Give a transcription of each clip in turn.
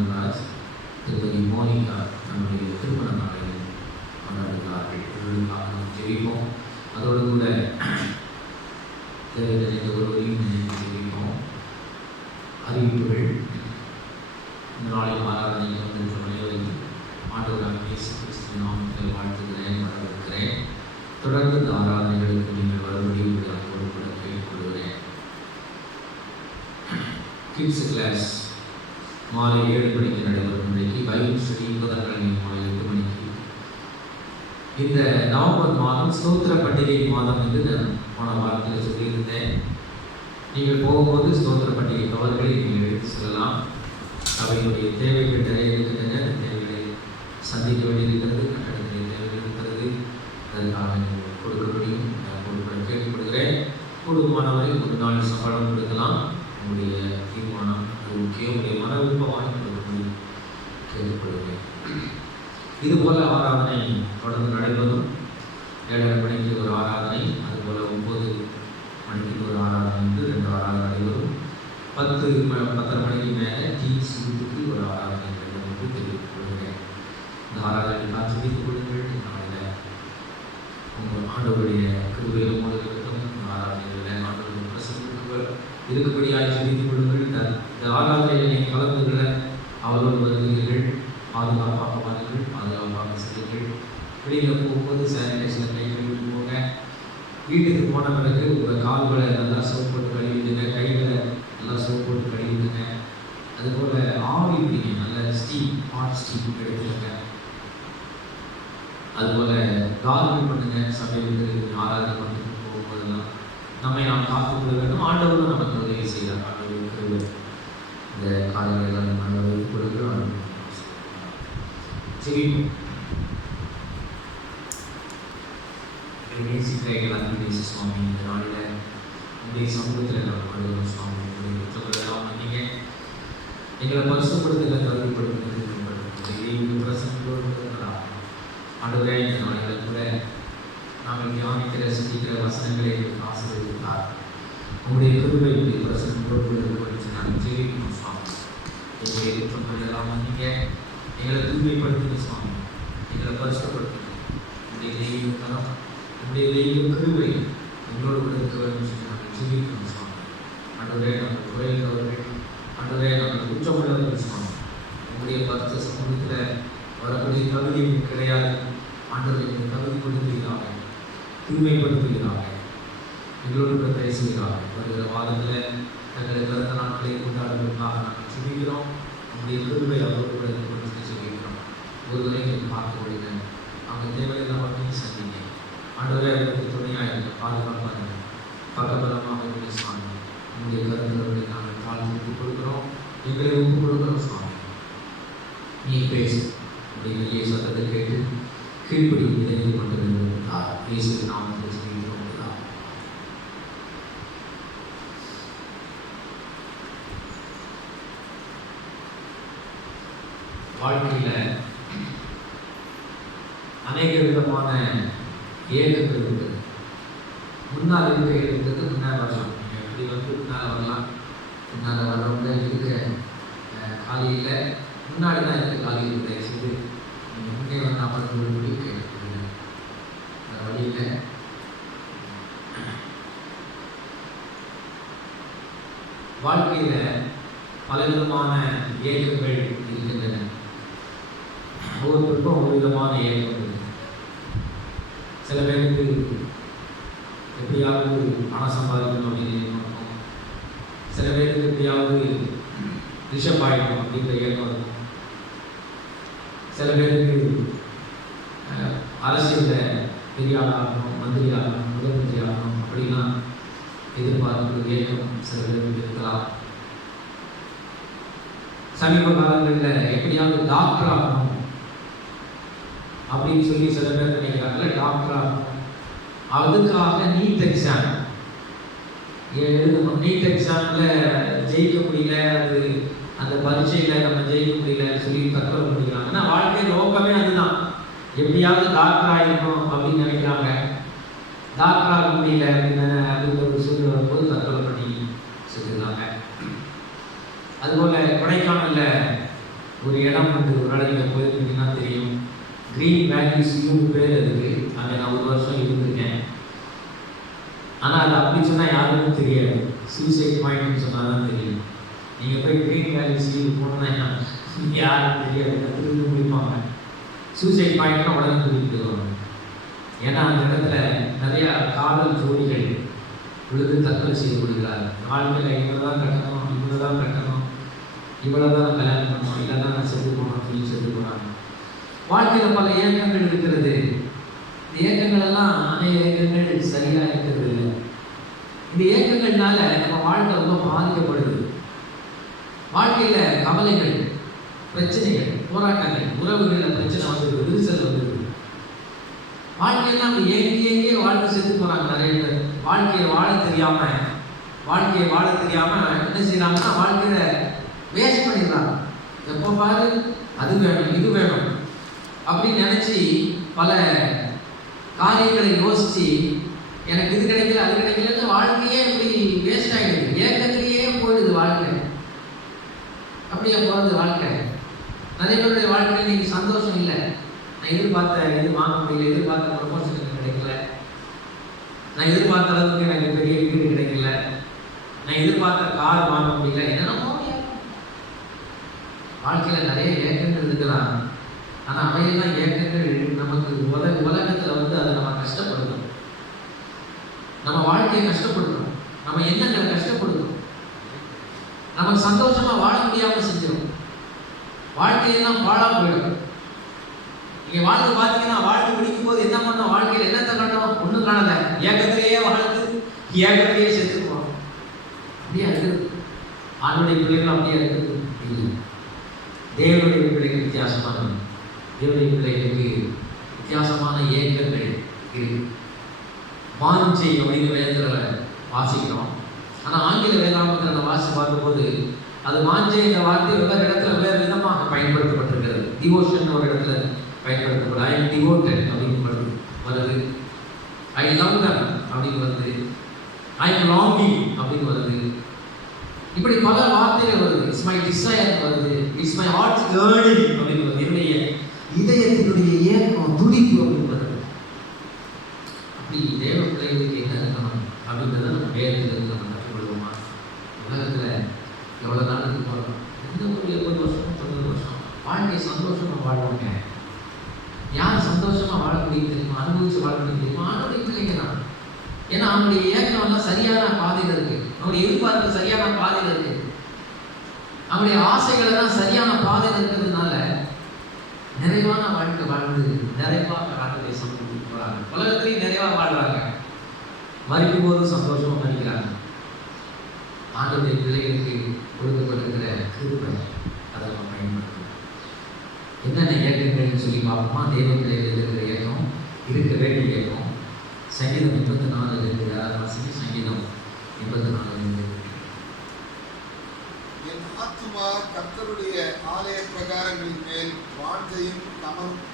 ஆனந்தராஜ், திருமதி மோனிகா நம்முடைய திருமண நாளை கொண்டாடுகிறார்கள். இவர்களுக்காக நாம் ஜெபிப்போம். அதோடு கூட தேவை நினைந்த ஒருவரையும் நினைத்து ஜெபிப்போம். அறிவிப்புகள். இந்த நாளில் ஆராதனை வந்திருக்கிற அனைவரையும் ஆண்டவராக இயேசு கிறிஸ்துவின் நாமத்தில் வாழ்த்துகிறேன், வரவேற்கிறேன். தொடர்ந்து இந்த ஆராதனைகளுக்கு நீங்கள் வரும்படி உங்களை அன்போடு கூட கேட்டுக்கொள்கிறேன். கிட்ஸ் கிளாஸ் மாலை 7 மணிக்கு நடைபெறும். இன்றைக்கு பைபிள் ஸ்டடி புதன்கிழமை மாலை 8 மணிக்கு. இந்த நவம்பர் மாதம் ஸ்தோத்திர பண்டிகை மாதம் என்று நான் போன வாரத்தில் சொல்லியிருந்தேன். நீங்கள் போகும்போது ஸ்தோத்திர பண்டிகை கவர்களை நீங்கள் எடுத்து செல்லலாம். அவையுடைய தேவைகள் நிறைய இருக்கின்றன. அந்த தேவைகளை சந்திக்க வேண்டியிருக்கிறது. கட்டடத்திலே தேவைகள் இருக்கிறது. அதற்காக நீங்கள் கொடுக்க முடியும். கொடுக்க கேட்கப்படுகிறேன். கூடுமானவரை ஒரு நாள் சம்பளம் கொடுக்கலாம். உங்களுடைய தீர்மானம் அது முக்கியம். உங்களுடைய மன விருப்பமாக கொடுக்கும்படி கேட்கப்படுகிறேன். இதுபோல் ஆராதனை தொடர்ந்து நடைபெறும். 7:30 மணிக்கு ஒரு ஆராதனை, அதுபோல் 9 மணிக்கு ஒரு ஆராதனை என்று 2 ஆராதனை நடைபெறும். 10:30 மணிக்கு மேலே டீம்ஸ் வீட்டுக்கு ஒரு ஆராதனை நடைபெறும் என்று தெரிவித்துக் கொள்கிறேன். இந்த ஆராதனை காட்சித்துக் கொள்ளுங்கள். நாளில் உங்கள் ஆண்டவருடைய கிருபையில் மூலத்திலும் ஆராதனைகளில் ஆண்டவருடைய பிரசன்னங்கள் இருக்கும்படியாக தெரிவித்துக் கொள்ளுங்கள். இந்த ஆராதனையில் நீங்கள் கலந்துகளை அவரோடு வருகிறீர்கள். பாதுகாப்பாக வாருங்கள், பாதுகாப்பாக செய்யுங்கள். வெளியில் போகும்போது சானிடைசர் கை கழுவிட்டு போங்க. வீட்டுக்கு போன பிறகு உங்கள் கால்களை நல்லா சோப் போட்டு கழுவிடுங்க, கைகளை நல்லா சோப் போட்டு கழுவிடுங்க. அதுபோல் ஆவி பிடிங்க, நல்ல ஸ்டீம், ஹாட் ஸ்டீம் எடுத்துக்கங்க. அதுபோல் கார்மெண்ட் பண்ணுங்க. சமையலுக்கு ஆராதனை பண்ணிட்டு போகும்போதெல்லாம் நம்மை நாம் காத்துக்கொள்ள வேண்டும். ஆண்டவரும் நமக்கு உதவி செய்கிறார். ஆண்டவருக்கு இந்த காரியங்களெல்லாம் நம்ம ஆண்டவருக்கு கொடுக்கிறோம். சரி, நேசிக்கிறீர்கள் அன்பு சுவாமி. இந்த நாளில் உங்களுடைய சமூகத்தில் நாங்கள் வருகிறோம் சுவாமி. உங்களுடைய புத்தகெல்லாம் நீங்கள் எங்களை பரிசுப்படுத்துகிற கருவிப்படுத்துகிறது பிரசனங்களா ஆண்டவரே. இந்த நாளில் கூட நாங்கள் தியானிக்கிற சிந்திக்கிற வசனங்களை ஆசீர்வதித்தார். உங்களுடைய கிருபைக்கு பிரசனங்களோடு நாங்கள் ஜெயிக்கணும் சுவாமி. எங்களுடைய குற்றங்கள் எல்லாம் நீங்கள் எங்களை தூய்மைப்படுத்துங்க சுவாமி. எங்களை பரிசுப்படுத்துங்க. உங்களுடைய தெய்வம் உங்களுடைய தெய்வ கிருபை எங்களோடு கூட இருக்க வேண்டும் சொல்லி நாங்கள் ஜெபிக்கிறோம் சுவாமி. ஆண்டவரே, நாங்கள் குறைந்தவர்கள், ஆண்டவரே நாங்கள் குற்றமுள்ளவர்கள் சுவாமி. உங்களுடைய பரிசுத்த சமூகத்தில் வரக்கூடிய தகுதி கிடையாது. ஆண்டவரை எங்கள் தகுதிப்படுத்துகிறாங்க, தூய்மைப்படுத்துகிறாங்க, எங்களோடு கூட பேசுகிறாங்க. வருகிற வாரத்தில் தங்களை பிறந்த நாட்களை கொண்டாடுவதற்காக நாங்கள் ஜெபிக்கிறோம். உங்களுடைய கிருபை அவரோடு கூட கொடுத்து ஜெபிக்கிறோம். ஒருவரை எங்களுக்கு பார்க்க முடியுங்க. அவங்க தேவையெல்லாம் மட்டும் சந்திங்க. ஆண்டவரே, அவர்களுக்கு துணையாக இருக்க, பாதுகாப்பாக இருக்க, பக்கபலமாக இருக்க சுவாமி. உங்களுடைய கருத்துக்களை நாங்கள் தாழ்த்து கொடுக்குறோம், எங்களை ஒப்பு கொடுக்குறோம் சுவாமி. நீ பேசு. உடைய வெளியே சத்தத்தை கேட்டு கீழ்ப்படி நினைவு கொண்டிருந்தார். பேசு நாமத்தில் செய்கிறோம். வாழ்க்கையில் அநேக விதமான ஏக்கங்கள் இருக்குது. முன்னால் இருக்க இருக்கிறது முன்னால் வரலாம். எப்படி முன்னால் வரலாம். முன்னால் வர்றவங்க இருக்க காலையில் முன்னாடி தான் இருக்க காலையில் தயவுசெய்து நீங்கள் முன்னே வந்து அமர்ந்து கேட்கக்கூடிய வழியில் வாழ்க்கையில் பலவிதமான ஏக்கங்கள் இருக்கின்றன. ஒவ்வொருத்தருக்கும் ஒரு விதமான ஏக்கம் இருக்குது. சில பேருக்கு எப்படியாவது பணம் சம்பாதிக்கணும் அப்படின்னு இருக்கும். சில பேருக்கு எப்படியாவது ரிஷப் ஆகிடணும் அப்படின்ற ஏக்கம் இருக்கும். சில பேருக்கு அரசியலில் பெரிய ஆளாகணும், மந்திரி ஆகணும், முதலமைச்சர் ஆகணும் அப்படிலாம் எதிர்பார்ப்பு ஏக்கம் சில பேருக்கு இருக்கலாம். சமீப காலங்களில் எப்படியாவது டாக்டர் ஆகணும் அப்படின்னு சொல்லி சில பேர் நினைக்கிறாங்கல்ல. டாக்டர் ஆகணும், அதுக்காக நீட் எக்ஸாம் எழுதணும். நீட் எக்ஸாமில் ஜெயிக்க முடியல, அது அந்த பரீட்சையில் நம்ம ஜெயிக்க முடியலன்னு சொல்லி தற்கொலை பண்ணிக்கிறாங்க. ஆனால் வாழ்க்கை நோக்கமே அதுதான். எப்படியாவது டாக்டர் ஆகிடணும் அப்படின்னு நினைக்கிறாங்க. டாக்டர் ஆக முடியல அப்படின்னு அது ஒரு சூழ்நிலை வரும்போது தற்கொலை பண்ணி சொல்லிடுறாங்க. அதுபோல் கொடைக்கானலில் ஒரு இடம் வந்து ஒரு இடம் நீங்கள் போயிருந்தீங்கன்னா தெரியும். க்ரீன் வேல்யூஸ் பேர் அதுக்கு. அங்கே நான் 1 வருஷம் இருந்திருக்கேன். ஆனால் அது அப்படி சொன்னால் யாருக்கும் தெரியாது. சூசைட் பாயிண்ட்னு சொன்னால் தான் தெரியும். நீங்கள் போய் க்ரீன் வேல்யூஸ் போனோன்னா யாரும் தெரியாது, கற்றுக்கிட்டு முடிப்பாங்க. சூசைட் பாயிண்ட்னா உடனே தூக்கிட்டு வருவாங்க. ஏன்னா அந்த இடத்துல நிறையா காதல் ஜோடிகள் விழுது தற்கொலை செய்து கொள்கிறார். வாழ்க்கையில் இவ்வளோ தான் கட்டணும், இவ்வளோ தான் கட்டணும், இவ்வளோ தான் கல்யாணம் பண்ணணும், இல்லை தான் நான் செத்து போகணும் சொல்லி செத்து போகிறாங்க. வாழ்க்கையில் பல இயக்கங்கள் இருக்கிறது. இந்த இயக்கங்கள் எல்லாம் அநேக இயக்கங்கள் சரியாக இருக்கிறது இல்லை. இந்த இயக்கங்கள்னால நம்ம வாழ்க்கை ரொம்ப பாதிக்கப்படுது. வாழ்க்கையில் கவலைகள், பிரச்சனைகள், போராட்டங்கள், உறவுகளில் பிரச்சனை வந்துருக்கு, விரிசல் வந்துருக்கு. வாழ்க்கையெல்லாம் அப்படி ஏங்கியே வாழ்க்கை செத்து போகிறாங்க நிறைய பேர். வாழ்க்கையை வாழ தெரியாமல் என்ன செய்யறாங்கன்னா வாழ்க்கையில வேஸ்ட் பண்ணிடுறாங்க. எப்போ பாரு அது வேணும் இது வேணும் அப்படின்னு நினைச்சு பல காரியங்களை யோசிச்சு எனக்கு இது கிடைக்கல அது கிடைக்கலன்னு வாழ்க்கையே இப்படி வேஸ்ட் ஆகிடுது. ஏக்கத்திலேயே போயிடுது வாழ்க்கை. அப்படியே போகிறது வாழ்க்கை. நிறைய பேருடைய வாழ்க்கையில் இன்னைக்கு சந்தோஷம் இல்லை. நான் எதிர்பார்த்த இது வாங்க முடியல, எதிர்பார்த்த ப்ரொமோஷன் எனக்கு கிடைக்கல, நான் எதிர்பார்த்த அளவுக்கு எனக்கு பெரிய வீடு கிடைக்கல, நான் எதிர்பார்த்த கார் வாங்க முடியல, என்னென்னமோ வாழ்க்கையில் நிறைய ஏக்கங்கள் இருக்கலாம். ஆனால் அவையெல்லாம் ஏக்கங்கள் நமக்கு உலகத்தில் வந்து அதை நம்ம கஷ்டப்படுத்தணும், நம்ம வாழ்க்கையை கஷ்டப்படுத்தணும், நம்ம எண்ணங்களை கஷ்டப்படுத்தணும், நமக்கு சந்தோஷமா வாழ முடியாமல் செஞ்சிடும். வாழ்க்கையெல்லாம் பாழா போயிடும். நீங்க வாழ்க்கை பார்த்தீங்கன்னா வாழ்க்கை முடிக்கும் போது என்ன பண்ணோம், வாழ்க்கையில் என்னத்தை கண்டோம், ஒன்றும் காணல, ஏக்கத்திலேயே வாழ்ந்து ஏக்கத்திலேயே செத்துக்குவோம். அப்படியே இருக்குது. ஆணுடைய பிள்ளைகள் அப்படியே இருக்குது இல்லை. தேவனுடைய பிள்ளைகள் வித்தியாசமானது. தேவனுடைய பிள்ளைகளுக்கு வித்தியாசமான ஏக்கங்கள் இருக்கு. வாஞ்சை அப்படிங்கிற வேதத்தில் வாசிக்கிறோம். ஆனால் ஆங்கில வேதாமத்தில் நம்ம வாசி பார்க்கும்போது அது வாஞ்சை இந்த வார்த்தை வெவ்வேறு இடத்துல வேறு விதமாக பயன்படுத்தப்பட்டிருக்கிறது. டிவோஷன் ஒரு இடத்துல பயன்படுத்தப்படும். ஐ எம் டிவோட்டட் அப்படின்னு வருது, ஐ லவ் தம் அப்படின்னு வருது, ஐ எம் லாங்கிங் அப்படின்னு வருது. இப்படி பல வார்த்தைகள் வருது. இட்ஸ் மை டிசைர் வருது, இட்ஸ் மை ஹார்ட்ஸ் ஏர்னிங் அப்படின்னு வருது. என்னுடைய இதயத்தினுடைய ஏக்கம் துடிப்பு அப்படின்னு வருது. அப்படி தேவ பிள்ளைகளுக்கு என்ன இருக்கணும் அப்படின்றத நம்ம வேதத்தில் நம்ம கற்றுக்கொள்வோமா? உலகத்தில் எவ்வளோ நாளுக்கு போகிறோம், எந்த ஒரு 70 வருஷம் 90 வருஷம் வாழ்க்கையை சந்தோஷமாக வாழ்வாங்க. யார் சந்தோஷமாக வாழ முடியும் தெரியுமா, அனுபவிச்சு வாழ முடியும் தெரியுமா? அவனுடைய பிள்ளைங்க தான். ஏன்னா அவனுடைய ஏக்கம் எல்லாம் சரியான பாதையில் இருக்கு, அவனுடைய எதிர்பார்ப்பு சரியான பாதையில் இருக்கு, அவனுடைய ஆசைகள் எல்லாம் சரியான பாதையில் இருக்கிறதுனால நிறைவான வாழ்க்கை வாழ்ந்து நிறைவாக ஆண்டவரை சமூகத்துக்கு போறாங்க. உலகத்திலையும் நிறைவாக வாழ்றாங்க, மறிக்கும் போது சந்தோஷமா மறிக்கிறாங்க. ஆண்டவருடைய பிள்ளைகளுக்கு கொடுக்கப்படுகிற கிருபை அதை நம்ம பயன்படுத்தணும். என்னென்ன இயக்கங்கள்னு சொல்லி பார்ப்போமா? தேவ பிள்ளைகள் இருக்கிற இயக்கம், இருக்க வேண்டிய இயக்கம். சங்கீதம் 34 யாராவது சங்கீதம் 34 என் ஆத்துமா கர்த்தருடைய ஆலய பிரகாரங்களின் மேல் வாஞ்சையும்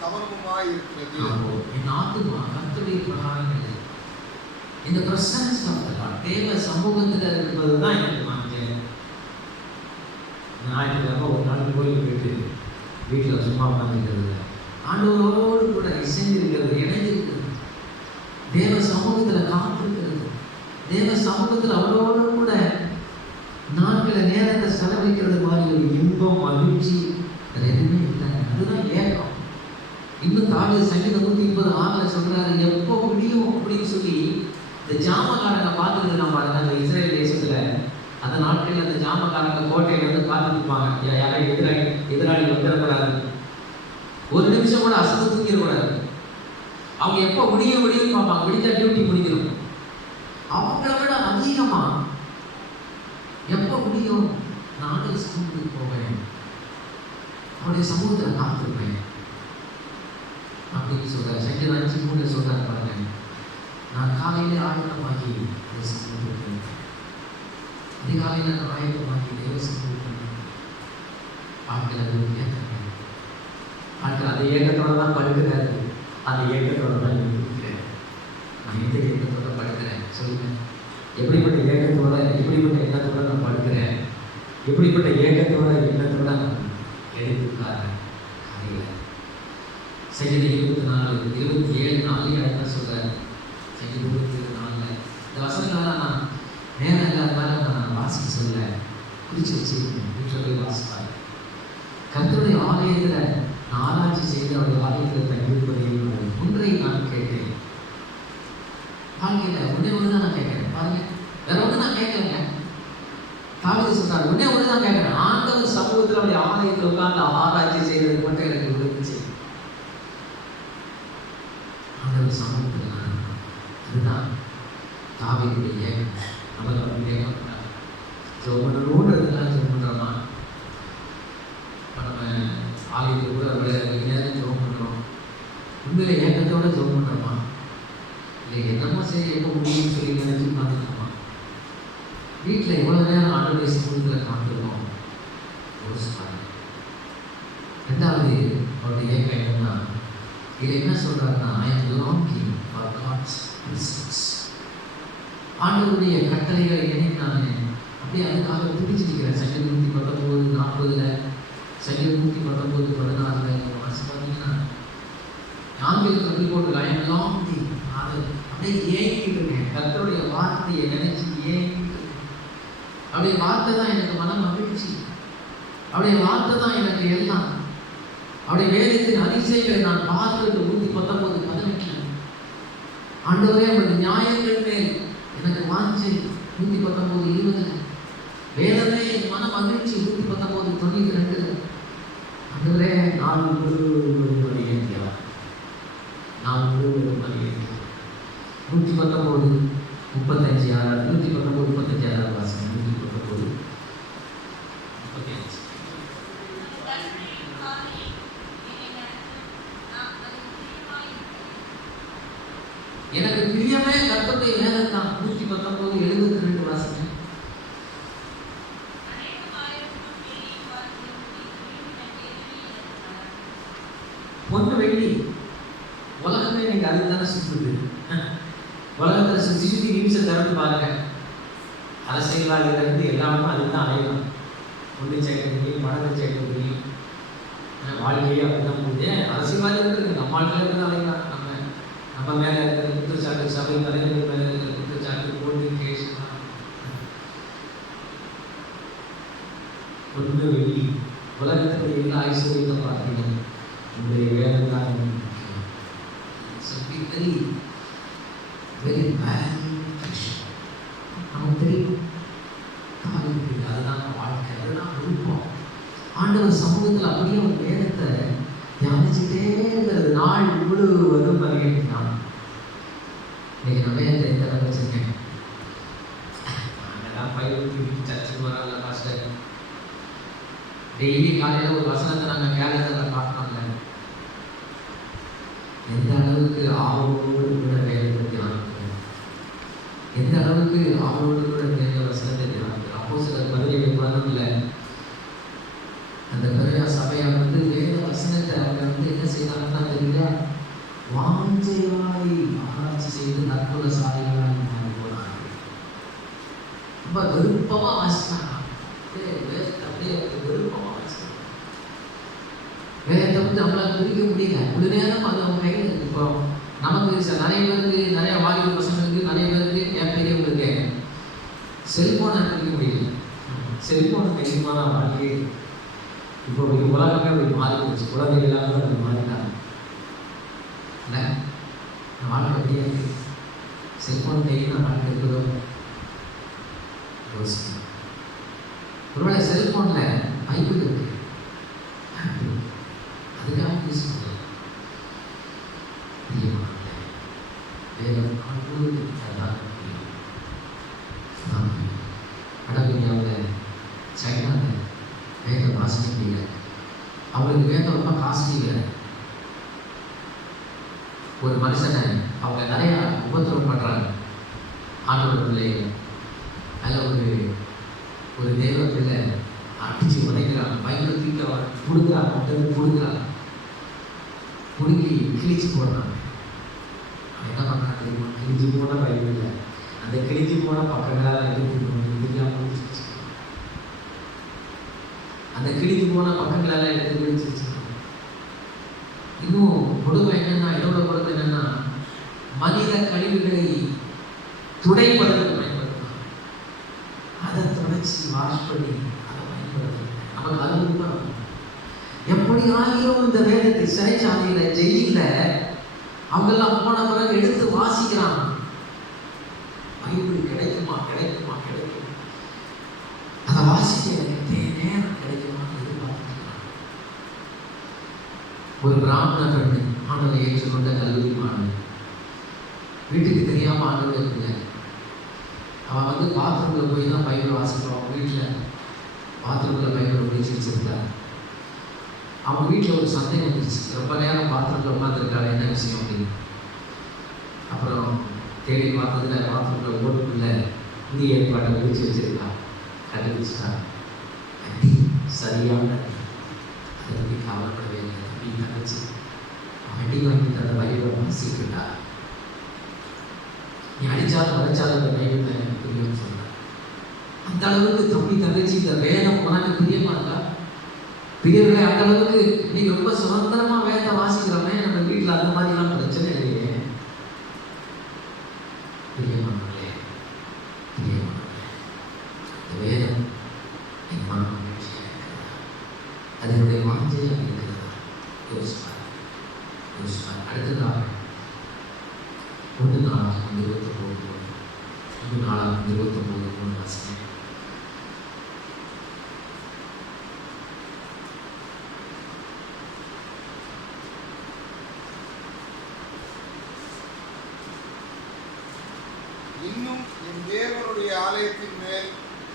கவனமுமாய் இருக்கிறது. என் ஆத்துமா கர்த்தருடைய பிரகாரங்கள், இந்த பிரசன்ஸ் ஆஃப் தி லார்ட், தேவ சமூகத்தில் இருப்பது தான் எனக்கு வாஞ்சை. ஞாயிற்றுக்கிழமை ஒரு நாள் கோயிலுக்கு போயிட்டு வீட்டில் சும்மா உட்காந்துருக்கிறது, ஆண்டவரோடு கூட இசைந்திருக்கிறது, இணைந்திருக்கிறது, தேவ சமூகத்தில் காத்திருக்கிறது, தேவ சமூகத்தில் அவரோடு கூட நாட்களை நேரத்தை செலவழிக்கிறது மாதிரி ஒரு இன்பம் மகிழ்ச்சி அது எதுவுமே இல்லை. அதுதான் ஏக்கம். இன்னும் தாவீது சங்கீதம் 136 சொல்றாரு, எப்போ முடியும் அப்படின்னு சொல்லி இந்த ஜாமக்காரங்க பார்த்துட்டு நம்ம அந்த இஸ்ரேல் தேசத்துல அந்த நாட்களில் அந்த ஜாமக்காரங்க கோட்டையில வந்து பார்த்துட்டு இருப்பாங்க. யாரும் எதிராளி வந்துடக்கூடாது, ஒரு நிமிஷம் கூட அசந்து தூங்கிடக்கூடாது. அவங்க எப்போ முடியும் பார்ப்பாங்க, முடிஞ்சா டியூட்டி முடிக்கணும். அவங்கள விட அதிகமா எப்போ முடியும், நானும் ஸ்கூலுக்கு போவேன், அவருடைய சமூகத்தில் காத்திருப்பேன் அப்படின்னு சொல்றாரு. சங்கீதம் 5:3 சொல்றாரு பாருங்க, நான் காலையில ஆயத்தமாகி சமூகத்தில், அதிகாலையில் நான் ஆயத்தமாகி தேவ சமூகத்தில் ஆட்கள் அது ஏற்க ஆட்கள் அந்த ஏக்கத்தோட தான் படுக்கிறாரு, அந்த ஏக்கத்தோட தான் இருக்கிறேன். நான் எந்த ஏக்கத்தோட படுக்கிறேன் சொல்லுங்க? எப்படிப்பட்ட ஏக்கத்தோட, எப்படிப்பட்ட எண்ணத்தோட நான் படுக்கிறேன், எப்படிப்பட்ட ஏக்கத்தோட எண்ணத்தோட எடுத்துக்காரன் அறியல. சங்கீதம் 27:4 அடுத்த சொல்றாரு. சங்கீதம் 27:4 இந்த வசனங்கள்லாம் நான் நேரம் இல்லாதனால நான் வாசிக்க சொல்ல குறிச்சு வச்சிருக்கேன். வீட்டில் போய் வாசிப்பாரு. கர்த்தருடைய ஆலயத்தில் நான் ஆராய்ச்சி செய்து அவருடைய ஆலயத்தில் தங்கியிருப்பதை ஒன்றை நான் கேட்டேன். வாழ்க்கையில் ஒன்றே ஒன்று தான் நான் கேட்கிறேன். பாருங்க, வேற ஒன்று நான் கேட்கலைங்க. தாவீது சொல்றாரு, ஒன்றே ஒன்று தான் கேட்கிறேன். ஆண்டவர் சமூகத்தில் அவருடைய ஆலயத்தில் உட்கார்ந்து ஆராய்ச்சி செய்யறது மட்டும் எனக்கு விருந்துச்சு. ஆண்டவர் சமூகத்தில் அதுதான் தாவீதுடைய ஏக்கம். நமக்கு அப்படி கேட்கக்கூடாது. ஜெபம்ன்றதுலாம் ஜெபம் பண்ணுறோமா? இப்போ நம்ம ஆலயத்தில் கூட நேரம் ஜெபம் பண்ணுறோம். உண்மையில ஏக்கத்தோட ஜெபம் பண்ணுறோமா? இல்லை என்னமோ சரி எப்போ முடியும்னு சொல்லி நினைச்சு உட்காந்துருக்கோமா? வீட்டில் எவ்வளோ நேரம் ஆண்டோடைய சமூகத்தில் காண்பிருக்கோம் யோசிச்சு பாருங்க. ரெண்டாவது அவருடைய ஏக்கம் என்னன்னா, இதில் என்ன சொல்றாருன்னா, I am longing for God's presence. ஆண்டவருடைய கட்டளைகளை எண்ணி நான் அப்படியே அதுக்காக துடிச்சிருக்கிறேன். சங்கீதம் 119:40 சங்கீதம் 119:14 வாசி பார்த்தீங்கன்னா ஆங்கிலத்தில் அப்படி போட்டு I am longing. அது அப்படியே ஏங்கிட்டு இருக்கேன். கர்த்தருடைய வார்த்தையை நினைச்சு ஏங்கிட்டு இருக்கேன். அப்படியே வார்த்தை தான் எனக்கு மனம் மகிழ்ச்சி. அப்படியே வார்த்தை தான் எனக்கு எல்லாம். அவருடைய வேதத்தின் அதிசயங்களை நான் பார்க்கிறது 119:18 ஆண்டவரே அவருடைய நியாயங்கள் மேல் எனக்கு வாஞ்சை 119:20 வேதமே என் மன மகிழ்ச்சி 119:92 ஆண்டவரே நான் முழுவதும் மதியேற்கிறார். நான் முழுவதும் மதியேற்கிறேன். 119:35 119:35 வாசகம் 119:35 எனக்கு பிரியமே கர்த்தருடைய வேதம் தான். 119:72 வாசகம். பொண்ணு வெள்ளி உலகமே நீங்க அதுதானே சுற்றுது. உலகத்துல சுற்றி சுற்றி நிமிஷம் திறந்து பாருங்க. அரசியல்வாதிகள் இருந்து எல்லாமே அதுதான் அடையலாம். ஒன்று சேர்க்கறதுலையும் மனதை சேர்க்கறதுலையும் வாழ்க்கையே அப்படிதான் போகுது. அரசியல்வாதிகள் நம்ம ஆட்களுக்கு தான் அடையலாம். நம்ம மேலே இருக்கிற குற்றச்சாட்டு, சபை தலைவர்கள் மேலே இருக்கிற குற்றச்சாட்டு, கோர்ட்டு கேஸ், ஒன்று வெள்ளி உலகத்தில் எல்லா ஐஸ்வர்யத்தை பார்த்தீங்க. உங்களுடைய வேலை தான் வெரி நமக்கு தெரியும். அதுதான் வாழ்க்கை, அதுதான் விருப்பம். ஆண்டவர் சமூகத்தில் அப்படியே ஒரு வேதத்தை தியானிச்சுட்டே இருக்கிறது நாள் முழுவதும் பதினெட்டுனான். இன்னைக்கு நான் வேதத்தை எந்த அளவு வச்சிருக்கேன்? நாங்கள்லாம் பயிர் சர்ச்சுக்கு வராங்க பாஸ்டர். டெய்லி காலையில் ஒரு வசனத்தை நாங்கள் கேலண்டரில் காட்டணும்ல. எந்த அளவுக்கு ஆர்வத்தோடு கூட வேதத்தை தியானிக்கிறோம், எந்த அளவுக்கு ஆர்வத்தோடு கூட வேத வசனத்தை தியானிக்கிறோம். அப்போ சில 17:11 அந்த பெரிய சபையை வந்து வேத வசனத்தை அவங்க வந்து என்ன செய்யறாங்கன்னா தெரியல, வாஞ்சையாய் ஆராய்ச்சி செய்து நற்குல சாலைகளாய் மாறி போனாங்க. ரொம்ப விருப்பமா வாசித்தாங்க. அப்படியே விருப்பமா வாசித்தாங்க. வேதத்தை வந்து நம்மளால பிரிக்க முடியல. ஒரு நேரம் அது அவங்க கையில் இருக்கு. இப்போ நமக்கு நிறைய பேருக்கு, நிறைய வாலிப பசங்களுக்கு, நிறைய பேருக்கு, என் பெரியவங்களுக்கு செல்போனை பிரிக்க முடியல. செல்போன் கையுமான வாழ்க்கையே இப்போ உலகமே அப்படி மாறி போச்சு. குழந்தைகள் எல்லாம் கூட அப்படி மாறிட்டாங்க. இல்லை வாழ்க்கை அப்படியே இருக்கு. செல்போன் கையில் நான் வாழ்க்கை இருக்குதோ யோசிக்கணும். ஒருவேளை செல்போனில் பைபிள் இருக்கு, அதுக்காக யூஸ் பண்ணலாம். வேதம் அதுதான் வடஇந்தியாவில், சைனாவில் வேதம் வாசிக்க முடியல. அவங்களுக்கு வேதம் ரொம்ப காஸ்ட்லி வேலை. ஒரு மனுஷனை அவங்க நிறைய உபத்திரவம் பண்ணுறாங்க. ஆண்டோட பிள்ளைகள் அதில் ஒரு தேவ பிள்ளை அடிச்சு உடைக்கிறாங்க. பைபிள் தீட்ட கொடுக்குறாங்க, அவங்களுக்கு கொடுக்குறாங்க, குடுக்கி கிழிச்சு போடுறாங்க. என்ன பண்ணுறாங்க தெரியுமா? கிழிஞ்சு போன பைபிள் இல்லை, அந்த கிழிஞ்சு போன பக்கங்களால் எடுத்து இதுக்கெல்லாம் முடிச்சு. அந்த அந்த கிழித்து போன பக்கங்களெல்லாம் எடுத்து கிழிச்சு வச்சுருக்கோம். இன்னும் கொடுமை என்னன்னா, இதோட கொடுமை என்னன்னா, மனித கழிவுகளை துடைப்பதற்கு பயன்படுத்தலாம். அதை துடைச்சி வாஷ் பண்ணி அதை பயன்படுத்தலாம். நமக்கு அது உண்மை. எப்படி ஆகியும் இந்த வேதத்தை சிறைச்சாலையில ஜெயில அவங்கெல்லாம் போன பிறகு எடுத்து வாசிக்கிறாங்க. பைபிள் கிடைக்குமா கிடைக்குமா கிடைக்கும், அதை வாசிக்க எனக்கு நேரம் கிடைக்குமான்னு எதிர்பார்க்கிறாங்க. ஒரு பிராமண பெண்ணு ஆண்டவரை ஏற்றுக்கொண்ட கல்லூரி மாணவி, வீட்டுக்கு தெரியாம ஆண்டவரை இல்லை, அவன் வந்து பாத்ரூம்ல போய் தான் பைபிள் வாசிப்பான். வீட்டில் பாத்ரூம்ல பைபிள் முடிச்சு வச்சிருந்தார். அவங்க வீட்டில் ஒரு சந்தேகம் வந்துருச்சு, ரொம்ப நேரம் பாத்ரூம்ல உட்காந்துருக்காரு, என்ன விஷயம் அப்படின்னு. அப்புறம் தேடி பார்த்ததுல பாத்ரூம்ல ஓட்டுக்குள்ள இந்திய ஏற்பாட்டை முடிச்சு வச்சிருக்கா. கண்டுபிடிச்சிட்டா. அடி சரியான அதை பற்றி கவலைப்படவே இல்லை. நீ தங்கச்சி அடி வாங்கிட்டு அந்த பைபிளை வாசிக்கிட்டா. நீ அடிச்சாலும் வரைச்சாலும் அந்த பைபிள் எனக்கு புரியும்னு சொன்னார். அந்த அளவுக்கு தங்கச்சி இந்த வேதம் உனக்கு பிரியமா இருக்கா? பிரியர்களே, அந்த அளவுக்கு இன்னைக்கு ரொம்ப சுதந்திரமா வேதத்தை வாசிக்கிறோமே. நம்ம வீட்டில் அந்த மாதிரிலாம் பிரச்சனை இல்லையே. பிரியமானவர்களே, பிரியமானவர்களே, இந்த வேதம் என் மன மகிழ்ச்சியாக இருக்கிறதா? அதனுடைய வாஞ்சையாக இருக்கிறதா? யோசிப்பார், யோசிப்பார். அடுத்ததாக 1 நாளாகமம் 29 வாசிக்கிறேன். இன்னும் என் தேவனுடைய ஆலயத்தின் மேல்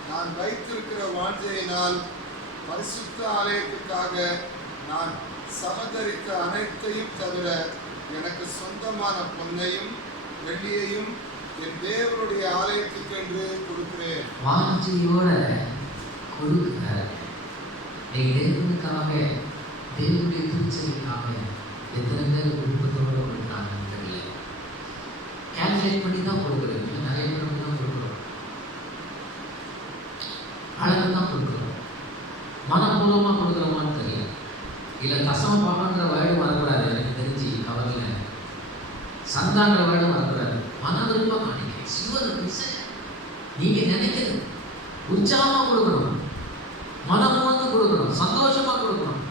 நான் வைத்திருக்கிற வாஞ்சையினால் பரிசுத்த ஆலயத்துக்காக நான் சமதரித்த அனைத்தையும் தவிர எனக்கு சொந்தமான பொன்னையும் வெள்ளியையும் என் தேவனுடைய ஆலயத்துக்கென்று கொடுக்கிறேன். வாஞ்சையோட கொடுக்கிற தேவனுக்காக, தேவனுடைய திருச்சபைக்காக எத்தனை பேர் விருப்பத்தோடு கொடுக்குறாங்க? கேல்குலேட் பண்ணி தான் கொடுக்குறோம். இல்லை, நிறைய பேருக்கு தான் கொடுக்குறோம், அளவு தான் கொடுக்குறோம். மனப்பூர்வமாக கொடுக்குறோமான்னு தெரியல. இல்லை, தசம பாகங்கிற வேர்டு வரக்கூடாது. எனக்கு தெரிஞ்சு அவர்கள் சந்தாங்கிற வேர்டு வரக்கூடாது. மன விருப்பம் காணிக்க நீங்கள் நினைக்கிறது உற்சாகமாக கொடுக்கணும், மனம் வந்து கொடுக்கணும், சந்தோஷமாக கொடுக்கணும்.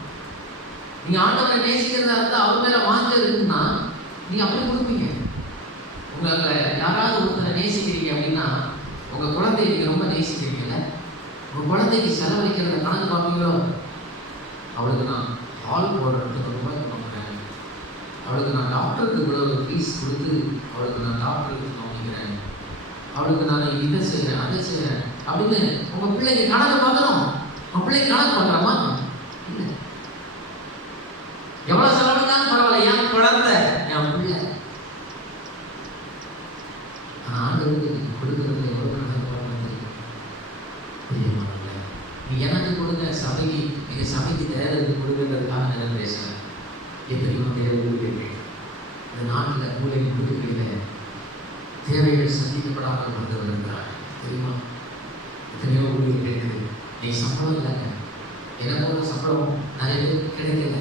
நீங்கள் ஆண்டவரை நேசிக்கிறதா இருந்தால் அவர் மேலே வாஞ்ச இருக்குன்னா நீங்கள் அப்படி கொடுப்பீங்க. உங்களை யாராவது ஒருத்தரை நேசிக்கிறீங்க அப்படின்னா, உங்கள் குழந்தைய நீங்கள் ரொம்ப நேசிக்கிறீங்கல்ல, உங்கள் குழந்தைக்கு செலவழிக்கிறத கணக்கு பார்ப்பீங்களோ? அவளுக்கு நான் ஹால் போடுறதுக்கு ரொம்ப பார்க்குறேன், அவளுக்கு நான் டாக்டருக்கு இவ்வளோ ஃபீஸ் கொடுத்து அவளுக்கு நான் டாக்டருக்கு கவனிக்கிறேன், அவளுக்கு நான் இதை செய்கிறேன் அதை செய்கிறேன் அப்படின்னு உங்கள் பிள்ளைக்கு கணக்கு பார்க்கணும். உங்கள் பிள்ளைக்கு கணக்கு பார்க்குறோமா? இல்லை. எவ்வளோ செலவழிந்தாலும் பரவாயில்ல, என் குழந்தை, என் பிள்ளை. ஆண்டவருக்கு கொடுக்குறதுல எவ்வளோ கணக்கு நீ எனக்கு கொடுங்க, சபைக்கு எங்கள் சபைக்கு தேர்தலுக்கு கொடுக்குறதுக்காக நான் பேசுகிறேன். எத்தனையோ தேவை ஊழியர்கள் இந்த நாட்டில் மூளை முடுக்கையில் தேவைகள் சந்திக்கப்படாமல் வந்து வருகிறார்கள். தெரியுமா? எத்தனையோ ஊழியர்கள் இருக்குது. நீ சம்பளம் இல்லைங்க, எனக்கு ஒரு சம்பளம் நிறைய பேருக்கு கிடைக்கல.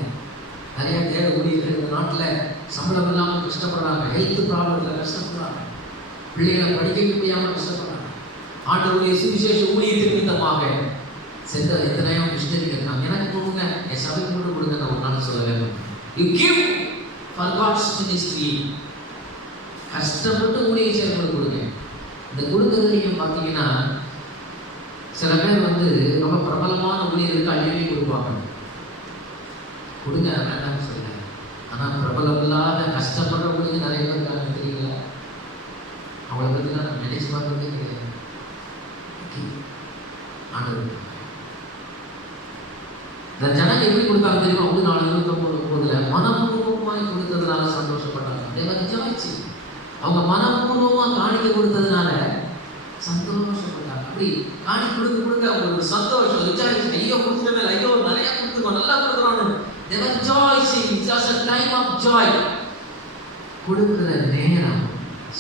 நிறைய தேவை ஊழியர்கள் இந்த நாட்டில் சம்பளம் இல்லாமல் கஷ்டப்படுறாங்க, ஹெல்த் ப்ராப்ளத்தில் கஷ்டப்படுறாங்க, பிள்ளைகளை படிக்க முடியாமல் கஷ்டப்படுறாங்க. ஆண்டவருடைய சுவிசேஷ ஊழியத்தின் நிமித்தமாக சென்ற எத்தனையோ மிஷனரிகள் இருக்காங்க. எனக்கு கொடுங்க, என் சபைக்கு மட்டும் கொடுங்க, நான் ஒரு நாள் சொல்ல வேண்டும். You give for God's ministry. கஷ்டப்பட்டு ஊழிய செயல்பட கொடுங்க. இந்த கொடுக்கறது நீங்கள் பார்த்தீங்கன்னா சில பேர் வந்து ரொம்ப பிரபலமான ஊழியர்களுக்கு அள்ளி கொடுப்பாங்க. கொடுங்க, வேண்டாம்னு சொல்ல. ஆனால் பிரபலம் இல்லாத கஷ்டப்படுற ஊழியர் நிறைய பேர் இருக்காங்க, தெரியுங்களா? அவளை பற்றி நான் நினைச்சு பார்க்கறதே கிடையாது. ஆண்டவர் இந்த ஜனங்க எப்படி கொடுத்தாங்க தெரியுமா? 1:4-29 மனப்பூர்வமாய் கொடுத்ததுனால சந்தோஷப்பட்டாங்க. தேவன் ஜெயிச்சு அவங்க மனப்பூர்வமாக காணிக்க கொடுத்ததுனால சந்தோஷப்பட்டாங்க. அப்படி காணி கொடுக்க அவங்களுக்கு சந்தோஷம், ரிஜாய்ஸ். ஐயோ கொடுத்துட்டேன், ஐயோ நிறைய கொடுத்துக்கோ, நல்லா கொடுக்குறோன்னு. தேவன் ஜாய்ஸிங், it's also time of joy. கொடுக்குற நேரம்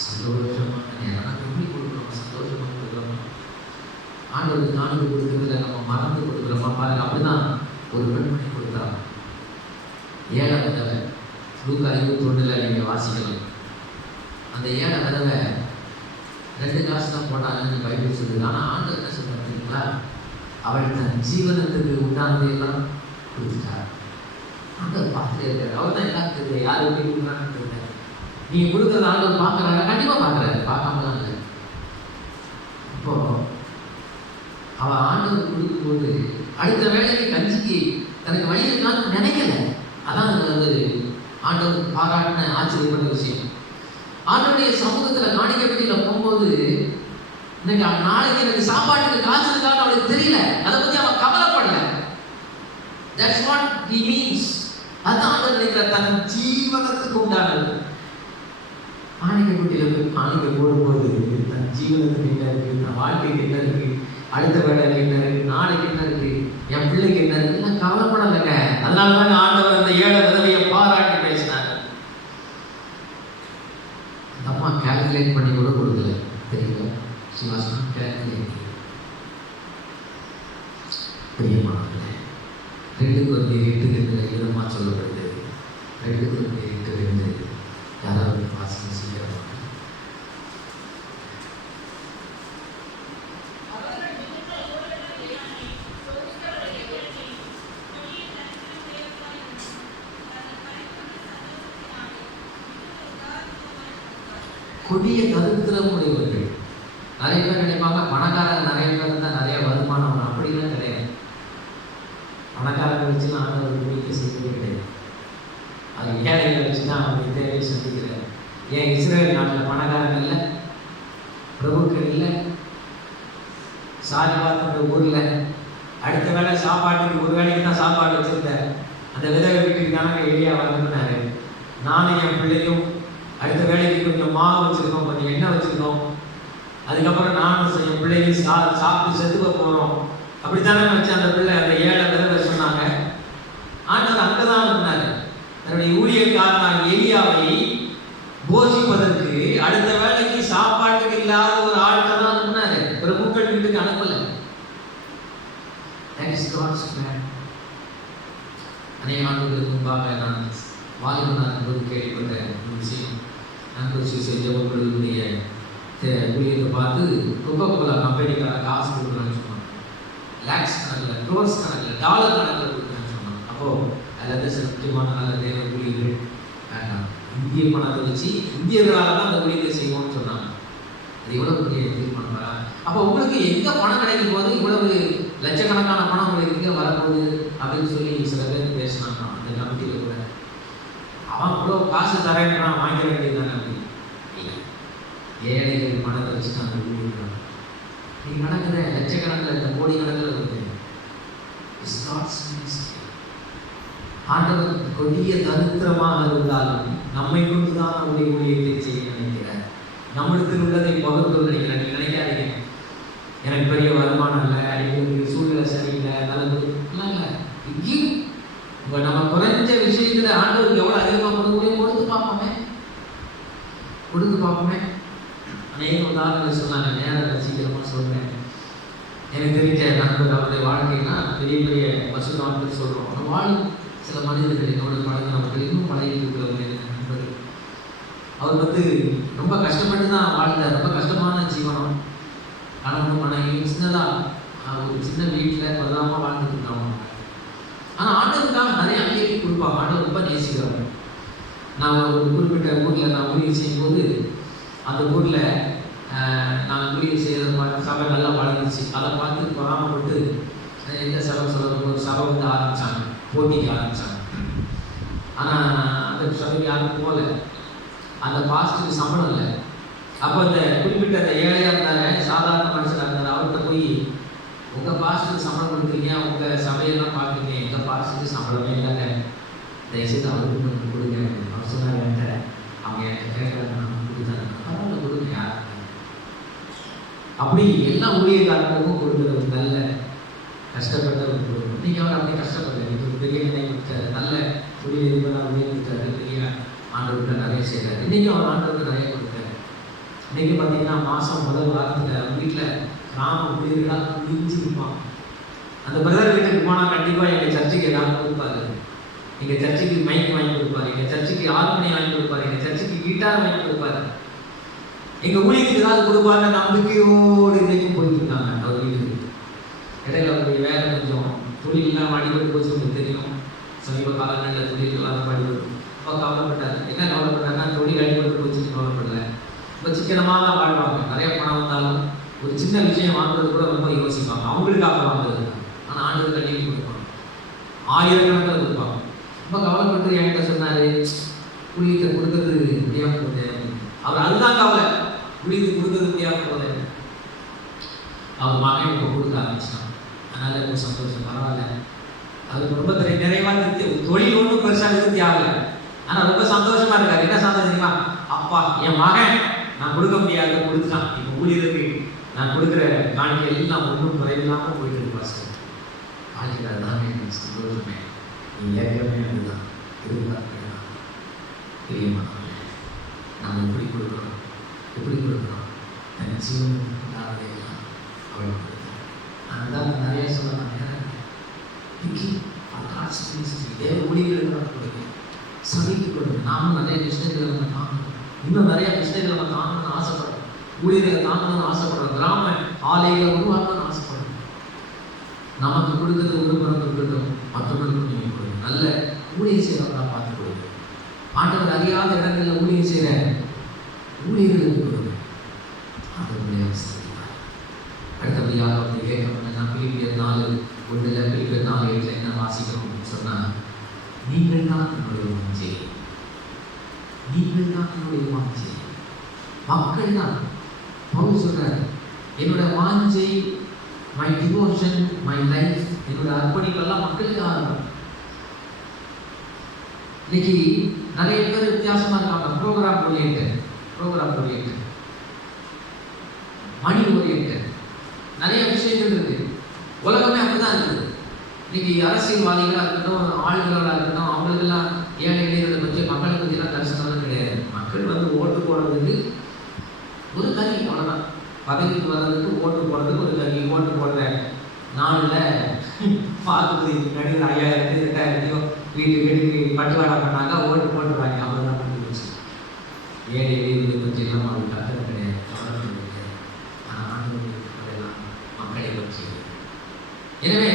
சந்தோஷமான நேரம். எப்படி கொடுக்குறோம்? சந்தோஷமாக கொடுக்குறோம். ஆண்டவருக்கு 4 கொடுக்குறதுல நம்ம மறந்து கொடுக்குறோமா பாருங்க. அப்படிதான் ஒரு பெண்மணி கொடுத்தாங்க. ஏழை விதவை, லூக்கா 21 நீங்கள் வாசிக்கலாம். அந்த ஏழை விதவை 2 காசு தான் போட்டாங்கன்னு பைபிள் சொல்லுது. ஆனால் ஆண்டவர் என்ன சொல்றாரு தெரியுங்களா? அவள் தன் ஜீவனத்துக்கு உண்டானதையெல்லாம் கொடுத்துட்டார். ஆண்டவர் பார்த்துட்டே இருக்காரு. அவர் தான் எல்லாம் தெரியுது, யார் எப்படி கொடுக்குறான்னு தெரியல. நீங்கள் கொடுக்குறது ஆண்டவர் பார்க்குறாங்க, கண்டிப்பாக பார்க்குறாரு, பார்க்காமலாம் இல்லை. இப்போ அவள் ஆண்டவர் கொடுக்கும்போது அடுத்த வேலைக்கு கஞ்சிக்கு தனக்கு வழி இருக்கான்னு நினைக்கல. அதான் அது ஆண்டவர் பாராட்டின ஆச்சரியப்பட்ட விஷயம். ஆண்டவருடைய சமூகத்தில் காணிக்கை பெட்டியில் போகும்போது இன்னைக்கு நாளைக்கு எனக்கு சாப்பாட்டுக்கு காசு இருக்கான்னு அவளுக்கு தெரியல. அதை பற்றி அவன் கவலைப்படல. That's what he means. அதான் ஆண்டவர் நினைக்கிற தன் ஜீவனத்துக்கு உண்டானது. காணிக்கை பெட்டியில் போய் காணிக்கை போடும்போது தன் ஜீவனத்துக்கு என்ன இருக்கு, தன் வாழ்க்கைக்கு என்ன இருக்கு, அடுத்த வேலைக்கு என்ன இருக்கு, நாளைக்கு என்ன இருக்கு, என் பிள்ளைக்கு என்ன இருக்கு, நான் கவலைப்படலைங்க. அதனால தாங்க ஆண்டவர் அந்த ஏழை விதவையை பாராட்டி பேசினார். அந்த அம்மா கால்குலேட் பண்ணி கூட கொடுக்கல, தெரியுங்க. சிவாசனம் கால்குலேட். பிரியமானவர்களே, 2 Corinthians 8:2 விதமா சொல்லப்படுது. 2 Corinthians 8:2 யாராவது வாசனை செய்யறாங்க? கொடிய தரித்திரம் உடையவர்கள். நிறைய பேர் நினைப்பாங்க பணக்காரங்க நிறைய பேர் இருந்தால் நிறைய வருமானம். அப்படிலாம் கிடையாது. பணக்காரங்க வச்சுலாம் ஆண்டவர் கோரிக்கை செய்யவே கிடையாது. அது ஏழைகளை வச்சு தான் அவங்க தேவையை சந்திக்கிறார். ஏன் இஸ்ரேல் நாட்டில் பணக்காரங்க இல்லை, பிரபுக்கள் இல்லை, சாரிபாத்ன்ற ஊரில் அடுத்த வேலை சாப்பாட்டுக்கு ஒரு வேலைக்கு தான் சாப்பாடு வச்சுருந்தார். அந்த விதவை வீட்டுக்கான எளியா வளர்ந்துனாரு. நானும் என் பிள்ளையும் அடுத்த வேலைக்கு கொஞ்சம் மாவு வச்சுருக்கோம், கொஞ்சம் எண்ணெய் வச்சுருக்கோம், அதுக்கப்புறம் நானும் என் பிள்ளைக்கு சாப்பிட்டு செத்துக்க போகிறோம். அப்படித்தானே வச்சு அந்த பிள்ளை அந்த ஏழை விதவை சொன்னாங்க. ஆண்டவர் அங்கே தான் இருந்தார். தன்னுடைய ஊழியக்காரனாக எலியாவை போஷிப்பதற்கு அடுத்த வேலைக்கு சாப்பாட்டுக்கு இல்லாத ஒரு ஆட்களை தான் அனுப்பினாரு. பிரபுக்கள் வீட்டுக்கு அனுப்பல. அநேக ஆண்டுகளுக்கு முன்பாக நான் வாலிபனாக போது கேள்விப்பட்ட ஒரு விஷயம். நண்பர் செஞ்சவர்களுடைய ஊழியத்தை பார்த்து கொக்கோ கோலா கம்பெனிக்கார காசு கொடுக்குறான்னு சொன்னாங்க. லேக்ஸ் கணக்கில், க்ரோர்ஸ் கணக்கில், டாலர் கணக்கில் கொடுக்குறான்னு சொன்னாங்க. அப்போது அதில் சில முக்கியமான நல்ல தேவ ஊழியர்கள் வேண்டாம், இந்திய பணத்தை வச்சு இந்தியர்களால் தான் அந்த ஊழியத்தை செய்வோம்னு சொன்னாங்க. அது எவ்வளோ பெரிய தீர்மானம் வரா? அப்போ உங்களுக்கு எங்கே பணம் கிடைக்கும் போது இவ்வளவு லட்சக்கணக்கான பணம் உங்களுக்கு எங்கே வரப்போகுது அப்படின்னு சொல்லி சில பேர் பேசினாங்க அந்த கமிட்டியில் கூட. அவன் இவ்வளோ காசு தரேன்றான், வாங்கிட வேண்டியதுதானே அப்படின்னு. இல்லை, ஏழைகள் பணத்தை வச்சு தான் அந்த ஊழியர்கள் நீங்கள் நடக்குத லட்சக்கணக்கில் இந்த கோடி கணக்கில் வருது. It's not ministry. ஆண்டவர் கொடிய தரித்திரமாக இருந்தாலும் நம்மை கொண்டு தான் அவருடைய ஊழியத்தை செய்ய நினைக்கிறார். நம்மிடத்தில் உள்ளதை பகிர்ந்து நினைக்கிறார். நீங்கள் நினைக்காதீங்க எனக்கு பெரிய வருமானம் இல்லை, எனக்கு சூழ்நிலை சரியில்லை, நல்லது இல்லை. இங்கேயும் இப்போ நம்ம குறைஞ்ச விஷயத்தில் ஆண்டவருக்கு எவ்வளோ அதிகமாக கொடுக்க முடியும் கொடுத்து பார்ப்போமே. அநேக உதாரணங்கள் சொன்னாங்க. நேரம் சீக்கிரமாக சொல்கிறேன். எனக்கு தெரிஞ்ச நண்பர், அவருடைய வாழ்க்கைனா பெரிய பெரிய பசுதான்கள் சொல்கிறோம். அவங்க வாழும் சில மனிதர்கள், என்னோட பழகினவர்கள், இன்னும் பழகி இருக்கிறவங்க நண்பர். அவர் ரொம்ப கஷ்டப்பட்டு தான் வாழ்ந்தார். ரொம்ப கஷ்டமான ஜீவனம். கணவன் மனைவி சின்னதாக ஒரு சின்ன வீட்டில் பதாமல் வாழ்ந்துட்டு இருக்காங்க. ஆனால் ஆண்டவருக்காக நிறைய அங்கேயே கொடுப்பாங்க. ஆண்டவர் ரொம்ப நேசிக்கிறாங்க. நான் ஒரு குறிப்பிட்ட ஊரில் நான் ஊழியர் செய்யும்போது அந்த ஊரில் நான் ஊழியர் செய்கிறத பார்த்து சபை நல்லா வளர்ந்துச்சு. அதை பார்த்து பொறாமப்பட்டு எந்த சபை சொல்கிற ஒரு சபை ஆரம்பித்தாங்க, போட்டிக்கு ஆரம்பித்தாங்க. ஆனால் அந்த சபைக்கு யாரும் போகல. அந்த பாஸ்டருக்கு சம்பளம் இல்லை. அப்போ இந்த குறிப்பிட்ட அந்த ஏழையாக இருந்தாங்க, சாதாரண மனுஷனாக இருந்தார். அவர்கிட்ட போய் உங்கள் பாஸ்டருக்கு சம்பளம் கொடுக்குறீங்க, உங்கள் சபையெல்லாம் பார்க்குறீங்க, எங்கள் பாஸ்டருக்கு சம்பளமே இல்லைங்க, தயவுசெய்து அவருக்கு கொஞ்சம் கொடுங்க. அவர் சொன்னார், என்கிட்ட அவங்க என்கிட்ட கேட்குறாங்க, நான் கொடுத்தாங்க. பரவாயில்ல கொடுங்க. யார் அப்படி எல்லா ஊழியக்காரங்களுக்கும் கொடுக்குற ஒரு நல்ல கஷ்டப்பட்ட ஒரு பொருள். நீங்கள் அவர் அப்படி கஷ்டப்படுறாரு. இது ஒரு பெரிய நிலை கொடுத்தாரு. நல்ல ஊழியர் இருப்பதாக உயர்த்திட்டாரு. பெரிய ஆண்டவர்கிட்ட நிறைய செய்கிறார். இன்றைக்கும் அவர் ஆண்டவருக்கு நிறைய கொடுத்தாரு. இன்றைக்கி பார்த்தீங்கன்னா மாதம் முதல் வாரத்தில் அவங்க வீட்டில் கிராம ஊழியர்களாக குடிஞ்சிருப்பான். அந்த பிரதர் வீட்டுக்கு போனால் கண்டிப்பாக எங்கள் சர்ச்சுக்கு ஏதாவது கொடுப்பாரு. எங்கள் சர்ச்சுக்கு மைக் வாங்கி கொடுப்பாரு, எங்கள் சர்ச்சுக்கு ஆர்மனி வாங்கி கொடுப்பாரு, எங்கள் சர்ச்சுக்கு கிட்டார் வாங்கி கொடுப்பாரு, எங்கள் ஊழியத்துக்கு ஏதாவது கொடுப்பாருன்னு நம்பிக்கையோடு இன்றைக்கும் போயிட்டு இருக்காங்க அவர் வீட்டுக்கு. இடையில அவருடைய வேலை கொஞ்சம் தொழிலெல்லாம் அடிபட்டு போச்சு, உங்களுக்கு தெரியும். சமீப காலங்களில் தொழிலெல்லாம் அடிபட்டு அப்போ கவலைப்பட்டார். என்ன கவலைப்பட்டாருன்னா, தொழில் அடிபட்டு போச்சுன்னு கவலைப்படலை. இப்போ சிக்கனமாக தான் வாழ்வாங்க. நிறைய பணம் வந்தாலும் ஒரு சின்ன விஷயம் வாங்குறது கூட ரொம்ப யோசிப்பாங்க. அவங்களுக்காக வாங்குறது. ஆனால் ஆண்டவர் கல்வி கொடுப்பாங்க, ஆயிரக்கணக்கில் கொடுப்பாங்க. ரொம்ப கவலைப்பட்டு என்கிட்ட சொன்னார், ஊழியத்தை கொடுக்கறது முடியாமல் போதேன். அவர் அதுதான் கவலை, ஊழியத்தை கொடுக்கறது முடியாமல் போதேன். அவர் மகன் இப்போ கொடுக்க ஆரம்பிச்சான். அதனால் ரொம்ப சந்தோஷம், பரவாயில்ல. அது ரொம்ப நிறைவாக திருப்தி. தொழில் ஒன்றும் பெருசாக திருப்தி ஆகலை, ஆனால் ரொம்ப சந்தோஷமா இருக்காரு. என்ன சந்தோஷம் தெரியுமா? அப்பா, என் மகன் நான் கொடுக்க முடியாத கொடுத்துட்டான். இப்போ ஊழியருக்கு நான் கொடுக்குற காணிக்கை எல்லாம் ஒன்றும் குறைவில்லாமல் போயிட்டு இருக்கு பாஸ்டர். காணிக்கை அதுதான் எனக்கு சந்தோஷமே. ஏற்கனவே அதுதான் எதிர்பார்க்கலாம். பிரியமானவர்களே, நாம் எப்படி கொடுக்குறோம்? எப்படி கொடுக்குறோம்? தன் ஜீவன் அதையெல்லாம் அவள் கொடுக்குறோம். அதுதான் நிறைய சொல்லலாம். தேவ ஊழியர்களுக்கு நம்ம கொடுக்கணும், சபைக்கு கொடுக்கணும். நாமும் நிறைய கிருஷ்ணர்களை நம்ம தாங்கணும், இன்னும் நிறைய கிருஷ்ணர்களை நம்ம தாங்கணும்னு ஆசைப்படுறோம். ஊழியர்களை தாங்கணும்னு ஆசைப்படுறோம். கிராம ஆலைகளை உருவாக்கணும்னு ஆசைப்படுறோம். நமக்கு கொடுக்கறது ஒரு புறம் இருக்கட்டும், மற்றவர்களுக்கும் நீங்கள் கொடுக்கணும். நல்ல ஊழியர் செய்கிறவங்களா பார்த்து கொடுக்கணும். ஆண்டவர் அறியாத இடங்களில் ஊழியர் செய்கிற ஊழியர்களுக்கு கொடுக்கணும். அதனுடைய அடுத்தபடியாக வந்து கேட்கணும். நான் பிலிப்பியர் 4:1, பிலிப்பியர் 4:8 என்ன வாசிக்கிறோம் அப்படின்னு சொன்னால், நீங்கள் தான் என்னுடைய வாஞ்சை, நீங்கள் தான் என்னுடைய வாஞ்சை. மக்கள் தான். பவுல் சொல்றாரு, என்னோட வாஞ்சை, மை டிவோஷன், மை லைஃப், என்னோட அர்ப்பணிப்பெல்லாம் மக்களுக்காக இருக்கும். இன்னைக்கு நிறைய பேர் வித்தியாசமா இருக்காங்க. ப்ரோக்ராம் ஓரியன்டட், மணி ஓரியன்டட், நிறைய விஷயங்கள் இருக்கு. உலகமே அப்படிதான் இருக்குது. இன்னைக்கு அரசியல்வாதிகளாக இருக்கட்டும், ஆளுநர்களாக இருக்கட்டும், அவங்களுக்கெல்லாம் ஏழை எளியர்களை பற்றி, மக்களை பற்றிலாம் தரிசனம் கிடையாது. மக்கள் வந்து ஓட்டு போடுறதுக்கு ஒரு கல்வி, அவ்வளோதான். பதவிக்கு வர்றதுக்கு ஓட்டு போடுறதுக்கு ஒரு கல்வி. ஓட்டு போடுற நாளில் பார்த்து நடிகர் 5000 2000 வீட்டுக்கு பட்டுவாடா பண்ணாங்க, ஓட்டு போட்டுருவாங்க. அவ்வளோதான் பண்ணி வச்சு. ஏழை எளியர்களை பற்றியெல்லாம் அவங்களுக்கு கட்டணம் கிடையாது, கவனம் கிடையாது. ஆனால் ஆண்டவர்கள் மக்களை பற்றி. எனவே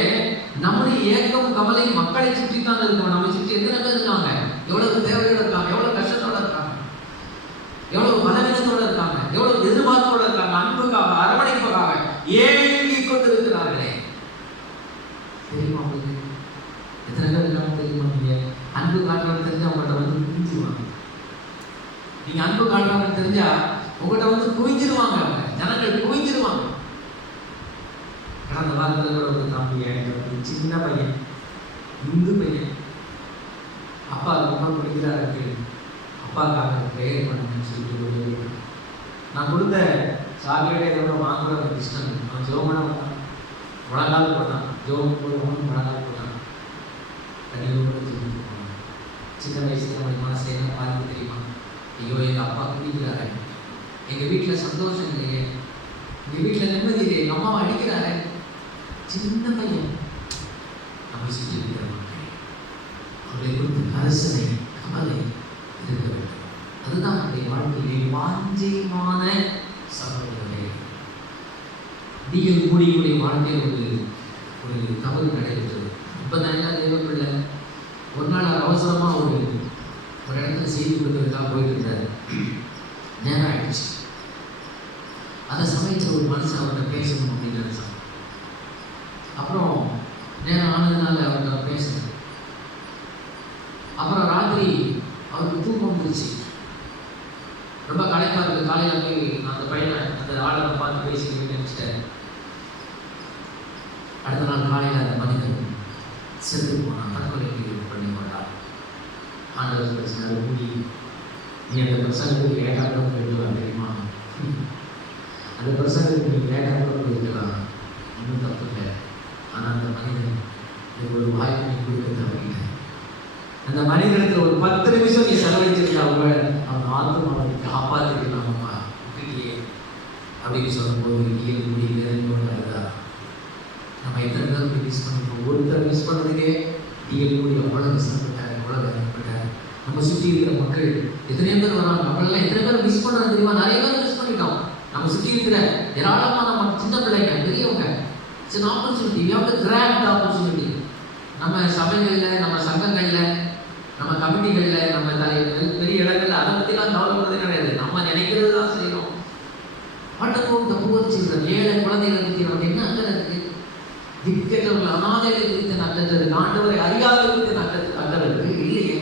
நம்முடைய ஏக்கம் கவலை மக்களை சுற்றித்தான் இருக்கணும். நம்மை சுற்றி எத்தனை பேர் இருக்காங்க, எவ்வளவு தேவையோடு இருக்காங்க, எவ்வளவு கஷ்டத்தோடு இருக்காங்க, எவ்வளவு பலவீனத்தோடு இருக்காங்க, எவ்வளவு எதிர்பார்ப்போடு இருக்காங்க, அன்புக்காக, அரவணைப்புக்காக ஏங்கிக் கொண்டிருக்கிறார்களே. தெரியுமா உங்களுக்கு? எத்தனை பேர் இருக்காங்க தெரியுமா? நீங்க அன்பு காட்டுறவங்க தெரிஞ்சா உங்கள்கிட்ட வந்து குவிஞ்சிருவாங்க. நீங்க அன்பு காட்டுறவங்க தெரிஞ்சா உங்கள்கிட்ட வந்து குவிஞ்சிருவாங்க. ஜனங்கள் குவிஞ்சிருவாங்க. கடந்த வாரத்தில் கூட ஒரு தம்பி, ஒரு சின்ன பையன், இந்து பையன், அப்பா ரொம்ப பிடிக்கிறாரு, அப்பாக்காக ப்ரேயர் பண்ணுன்னு சொல்லிட்டு நான் கொடுத்த சாக்லேட்டை எவ்வளோ வாங்குற ஒரு இஷ்டம். அவன் ஜோமனா பண்ணான், முழங்கால் போட்டான், ஜோம் போடுவோம்னு முழங்கால் போட்டான், தண்ணியோடு தூக்கிட்டு போனான். சின்ன வயசுல நம்மளுடைய மனசு என்ன பாதிப்பு தெரியுமா? ஐயோ, எங்கள் அப்பா குடிக்கிறாரு, எங்கள் வீட்டில் சந்தோஷம் இல்லையே, எங்கள் வீட்டில் நிம்மதி இல்லையே, எங்கள் அம்மாவை அடிக்கிறாரு. சின்ன பையன். நம்மை சுற்றி இருக்கிற மக்கள், அவர்களை குறித்து கரிசனை, கவலை இருக்க வேண்டும். அதுதான் நம்முடைய வாழ்க்கையிலே வாஞ்சையான சகோதரர்களே. டிஎல் மூடியுடைய வாழ்க்கையில் ஒரு தவறு நடைபெற்றது. இப்போ நல்லா தேவைப்பில்லை. ஒரு நாள் அவசரமாக ஒரு இடத்துல செய்தி கொடுக்கறதுக்காக போயிட்டு இருந்தார். நேரம் ஆயிடுச்சு. அந்த சமயத்தில் ஒரு மனுஷன் அவர்கிட்ட பேசணும் அப்படின்னு நினைச்சான். அப்புறம் நேரம் ஆனதுனால அவர்கிட்ட பேசுறேன். அப்புறம் ராத்திரி அவருக்கு தூக்கம் வந்துருச்சு. ரொம்ப களைப்பா இருக்கு. காலையில் போய் அந்த பையனை, அந்த ஆளை பார்த்து பேசிக்கிட்டு நினைச்சிட்டாரு. அடுத்த நாள் காலையில் அந்த மனிதன் செத்து போனான், தற்கொலைக்கு பண்ணி கொண்டார். ஆண்டவர் பிரச்சனை மூடி, நீ அந்த பிரசங்கத்துக்கு லேட்டாக போயிடலாம் தெரியுமா? அந்த பிரசங்கத்துக்கு நீ லேட்டாக போயிருக்கலாம், இன்னும் தப்பு இல்லை. ஆனால் அந்த மனிதன் ஒரு வாய்ப்பு நீ கொடுக்க தவறிட்ட. அந்த மனிதனுக்கு ஒரு 10 நிமிஷம் நீ செலவழிச்சிருக்கா, அவன் ஆத்மாவை காப்பாற்றிக்கலாமா அப்படின்னு சொல்லும்போது இயல் முடி நிறைந்தோடு அழுதா. நம்ம எத்தனை பேரும் மிஸ் பண்ணிருக்கோம். ஒருத்தர் மிஸ் பண்ணதுக்கே டிஎல் கூட எவ்வளோ கஷ்டப்பட்டார், எவ்வளோ வேதனைப்பட்டார். நம்ம சுற்றி இருக்கிற மக்கள் எத்தனையோ பேர் வராங்க, நம்மளெல்லாம் எத்தனை பேர் மிஸ் பண்ணுறது தெரியுமா? நிறைய பேர் மிஸ் பண்ணிட்டோம். நம்ம சுற்றி இருக்கிற ஏராளமான நம்ம சின்ன பிள்ளைங்க, பெரியவங்க. It's an opportunity. We have to grab the opportunity. நம்ம சபைகளில், நம்ம சங்கங்களில், நம்ம கமிட்டிகளில், நம்ம பெரிய இடங்களில் அதை பற்றிலாம் கவலைப்படுறதே கிடையாது. நம்ம நினைக்கிறது தான் செய்யணும். What about the poor children? ஏழை குழந்தைகளை பற்றி நமக்கு என்ன அக்கறை இருக்கு? திக்கற்றவர்கள், அனாதைகளை குறித்து அக்கறை இருக்கு. ஆண்டவரை அறியாத குறித்து அக்கறை இருக்கு இல்லையே.